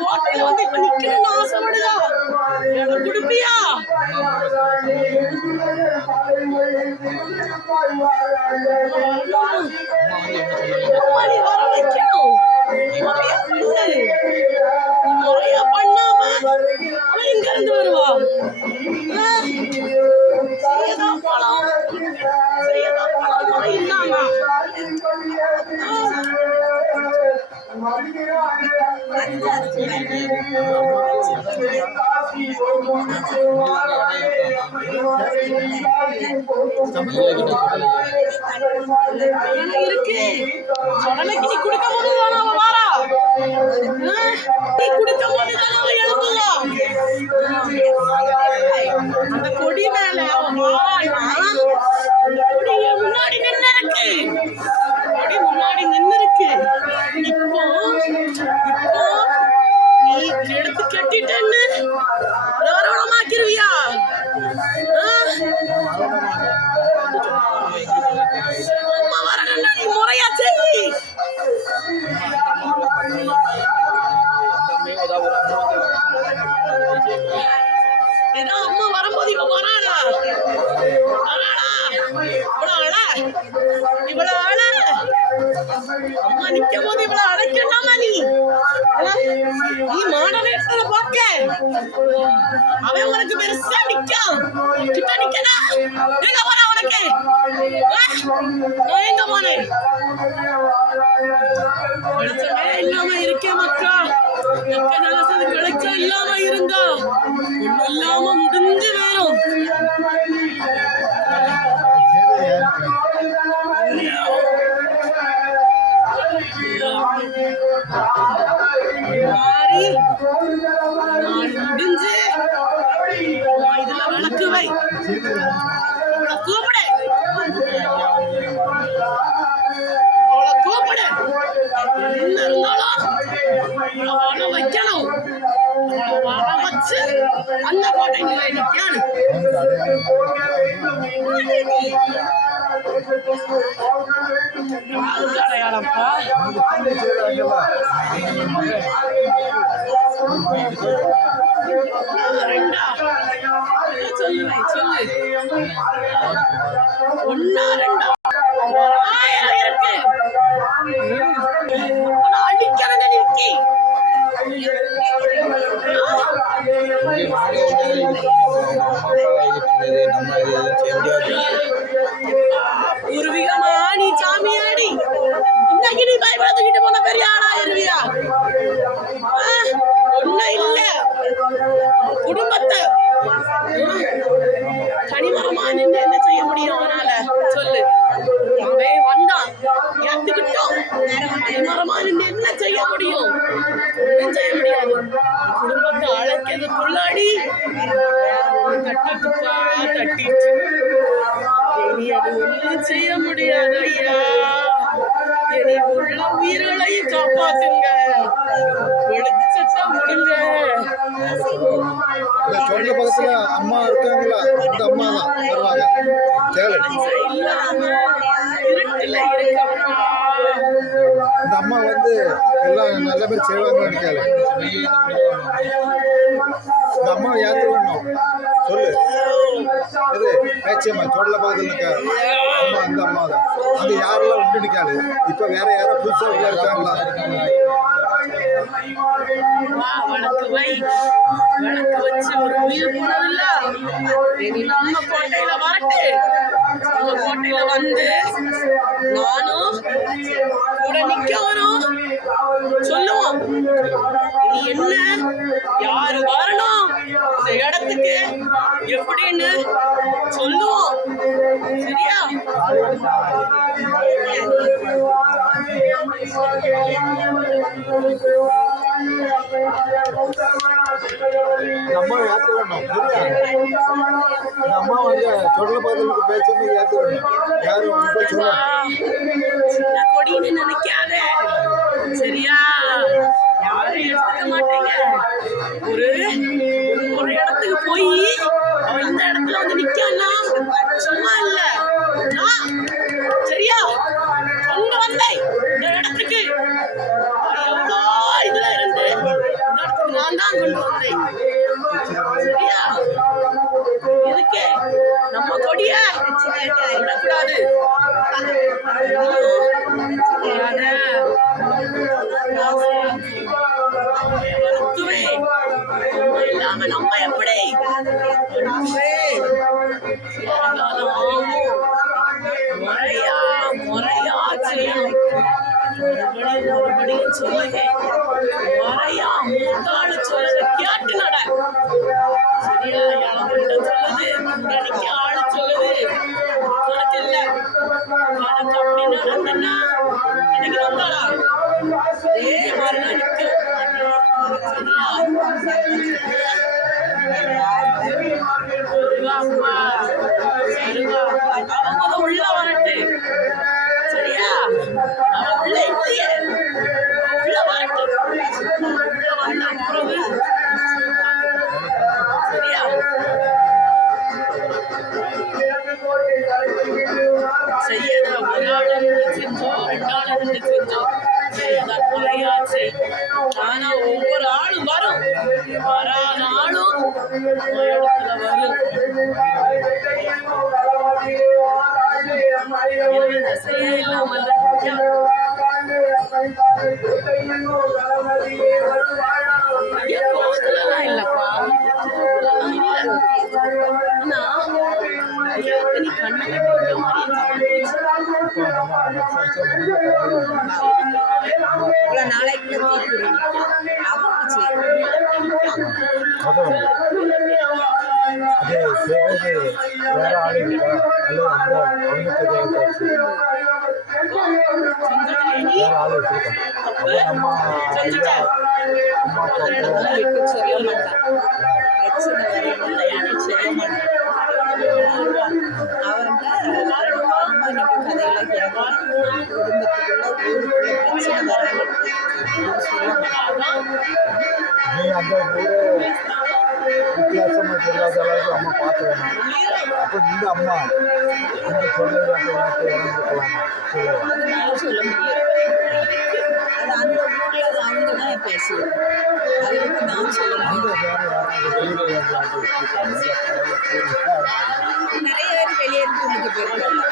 கோட்டையில வந்து இப்ப நிக்கணும்னு ஆசைப்படுதா? எனக்கு கொடுப்பியா? வர வைக்கணும். இருக்கு உடனே நீ குடிக்கும் போது தானே அவன் வாரா. நீ குடிக்கும் போது தானே அவன் எழுப்புவா. அந்த கொடி மேல அவன் வாரானா அந்த கொடி முன்னாடி நின்று இருக்கு. கொடி முன்னாடி நின்று இருக்கு. இப்போ நீ எடுத்து கட்டிட்டேன்னு கௌரவமாக்கிருவியா? அம்மா வரணும்னா நீ முறையா செய். ஏதோ அம்மா வரும்போது இவ வராடா இவ்வளவு ஆள அம்மா நிக்கும் போது இவ்வளவு அழைக்கலாமா? நீ மாடலேட்டரை பார்க்க அவன் உனக்கு பெருசா நிக்கான். கிட்ட நிக்கடா. எங்க போன உனக்கு? எங்க போனேன்? வெளிச்சமே இல்லாம இருக்கே மக்கா. வெளிச்சம் இல்லாம இருந்தா ஒண்ணு இல்லாம முடிஞ்சு வேணும். முடிஞ்சு இதுல விளக்கு வை. கூப்பிடு அவளை கூப்பிடு. என்ன இருந்தாலும் வர வைக்கணும். வர வச்சு அந்த கோட்டை நீ நிக்கணும். அடையாளப்பா சொல்லுவேன் சொல்லு. ஒன்னா ரெண்டா 1000 இருக்கு. அடிக்கிறத நிறுத்தி பூர்வீகமா நீ சாமியாடி. இன்னைக்கு நீ பயப்படுத்திக்கிட்டு போன பெரிய ஆளாயிருவியா? ஒண்ணும் இல்ல குடும்பத்தை தனிமரமா நின்று என்ன செய்ய முடியும் அவனால? சொல்லு. அவன் வந்தான் ஏத்துக்கிட்டோம். தனிமரமா நின்று என்ன செய்ய முடியும்? ஒன்றும் செய்ய முடியாது. குடும்பத்தை அழைக்கிறதுக்குள்ளாடி தட்டிட்டுப்பா தட்டிச்சு. இனி அது ஒன்றும் செய்ய முடியாது ஐயா. இனி உள்ள உயிர்களையும் காப்பாத்துங்க. வெளிச்சத்தை முடுங்க. சொல்ல பக்கத்துல அம்மா இருக்காங்களா? அந்த அம்மா தான் வருவாங்க. இல்லாம இருட்டுல இருக்கா. இந்த அம்மா வந்து எல்லாம் நல்ல பேர் செய்வாங்கன்னு கேளு. இந்த அம்மாவை யாருக்கு வேணும் சொல்லு. எது பேச்சியம்மா சொல்ல பக்கத்துல இருக்க அம்மா அந்த அம்மா தான். அது யாரெல்லாம் உண்டு நிற்காது. இப்போ வேற யாரும் புதுசாக உள்ள இருக்காங்களா? வழக்கு வை. வழக்கு வச்சு ஒரு உயிர் போனதில்ல. இனி நம்ம கோட்டையில வரட்டு. நம்ம கோட்டையில வந்து நானும் கூட நிக்க வரும் சொல்லுவோம். இனி என்ன யாரு வரணும் இந்த இடத்துக்கு எப்படின்னு சொல்லுவோம். சரியா? அம்மா யாத்து வேணும். இந்த அம்மா வந்து சொல்ல பதிலுக்கு பேச்சு யாத்து வேணும். யாரும் சொல்ல கொடின்னு நினைக்காத. சரியா? யாரும் எடுத்துக்க மாட்டீங்க. ஒரு இடத்துக்கு போய் அவன் இந்த இடத்துல வந்து நிக்கானா சும்மா இல்ல. சரியா? கொண்டு வந்தேன் இந்த இடத்துக்கு. எவ்வளோ இதுல இருந்து இந்த இடத்துக்கு நான் தான் கொண்டு வந்தேன். சரியா? இதுக்கு நம்ம கொடிய விடக்கூடாது. இல்லாம நம்ம எப்படி முறையா செய்யணும். மறுபடியும் சொல்லுங்க. முறையா மூத்தாள் சொல்லுது எனக்கு ஆள் சொல்லுது உனக்கு இல்ல எனக்கு அப்படி நடந்தா எனக்கு வந்தாளா அதே மாதிரிதான் நிற்கும் அவங்க உள்ள வரட்டு சரியா அவன் உள்ள இல்லையே உள்ள வரட்டு உள்ள வந்த சரியா செய்யற முதலாளர் செஞ்சோம் ரெண்டாளர் செஞ்சோம் முறையாச்சு ஆனா ஒவ்வொரு ஆளும் வரும் வராத ஆளும் இடத்துல வரும் இல்லாமல் கோவத்துலலாம் இல்லப்பா ஆனா நீ கண்ணு இவ்வளவு நாளைக்கு அவருக்கு அது செய்வது வேற ஆள் இருக்கா அல்லது அந்த அவனுக்கு வேற ஆள் வச்சிருக்காங்க நம்ம ஐயா அம்மா விட்டு சொல்ல மாட்டான் பிரச்சனை வரணும்னு சொல்ல மாட்டான் அவங்க நீங்க கதையில கேட்கலாம் குடும்பத்துக்குள்ள ஊருக்குள்ள பிரச்சனை வரணும் சொல்ல மாட்டான் நீ அந்த ஊரை வித்தியாசமா தெரியாத அளவுக்கு அம்மா பார்த்து வேணும் அப்போ இந்த அம்மா இந்த சொல்லுங்க இறந்துக்கலாம் சொல்லுவாங்க அதனால சொல்ல முடியாது அது அந்த ஊர்ல அது அவங்க தான் பேசுவாங்க அதுக்கு நான் சொல்ல நிறைய பேர் வெளியேறது உங்களுக்கு போயிருக்காங்க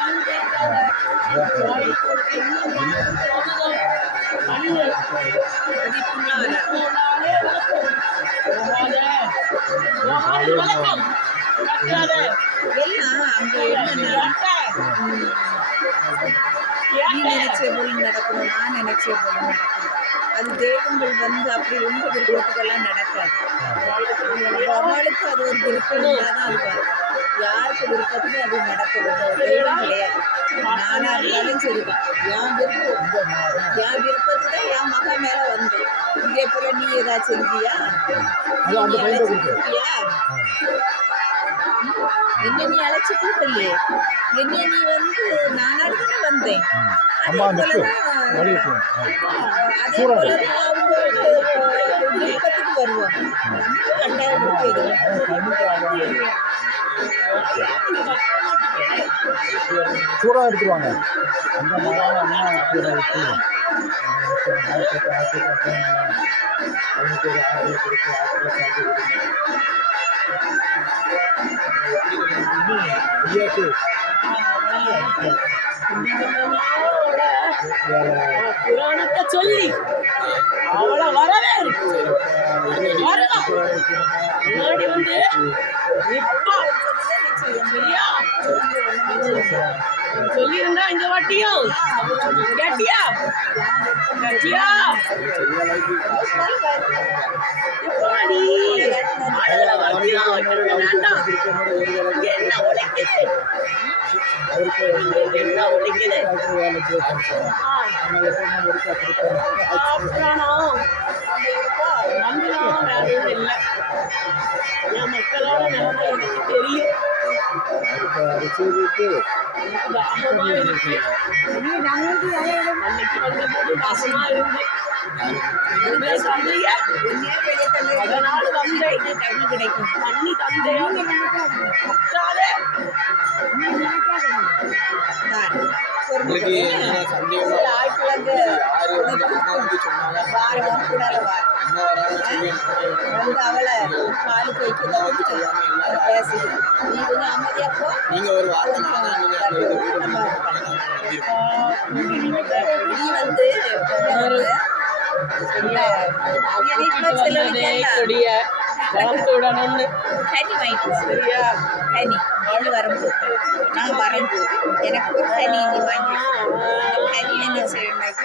எல்லாம் அங்க என்னன்னா நீ நினைச்ச போல் நடக்கணும் நான் நினைச்ச போல் நடக்கணும் அது தெய்வங்கள் வந்து அப்படி ரொம்ப விருப்பத்துக்கெல்லாம் நடக்காது அவளுக்கு அது ஒரு விருப்பம் இல்லாதான் அது வரும் யாருக்கு விருப்பத்துக்கு அது நடக்கிறது தெய்வம் கிடையாது நானா இருந்தாலும் சரிதான் என் விருப்பத்துக்கு தான் என் மகன் மேல வந்து இதே போல நீ ஏதாச்சும் செஞ்சியா என்ன நீ அழைச்சி கூப்பிடலையே என்ன நீ வந்து நானாடு தானே வந்தேன் அதே போலதான் அவங்க விருப்பத்துக்கு வருவாங்க கண்டாயப்படுத்தி சூடாக எடுத்துருவாங்க அந்த மரம் அம்மா அவனுக்கு ஒரு ஆறு கொடுத்து ஐயாக்கு புராணத்தை சொல்லி அவளை வரவே வருவா முன்னாடி வந்து சரியா சொல்லியிருந்தா இந்த வாட்டியும் கேட்டியா கேட்டியா எப்படி வேண்டாம் என்ன உழைக்குது என்ன உழைக்குது நம்பிதான் வேற ஒன்றும் இல்லை என் மக்களோட நிலைமை எனக்கு தெரியும் தாகமா இருக்கு அன்னைக்கு வந்தபோது தாகமா இருந்து அதனால வந்தேன் கிடைக்கும் தண்ணி தந்தையா முக்காதே அவளை பால் போய்க்கு பேசி நீ கொஞ்சம் அமைதியா போ நீங்க ஒரு நீ வந்து கொடிய வளர்த்துடணும்னு கனி வாங்கிட்டு சரியா கனி நீ வரும்போது நான் வரும்போது எனக்கு ஒரு கனி நீ வாங்கி கனி என்ன செய்யணும்னாக்க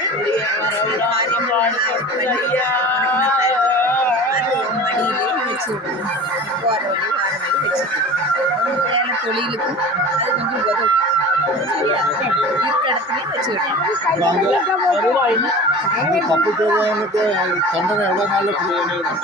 அது மடியிலே வச்சு போகிற வழி வர வழி வச்சுக்கணும் வேலை தொழிலுக்கும் அது கொஞ்சம் உதவும் சரியா இருக்க இடத்துலயே வச்சுக்கணும் இப்போ அந்த தப்பு செய்தவனுக்கு தண்டனை எவ்வளோ நாளில் கொடுக்கணும்?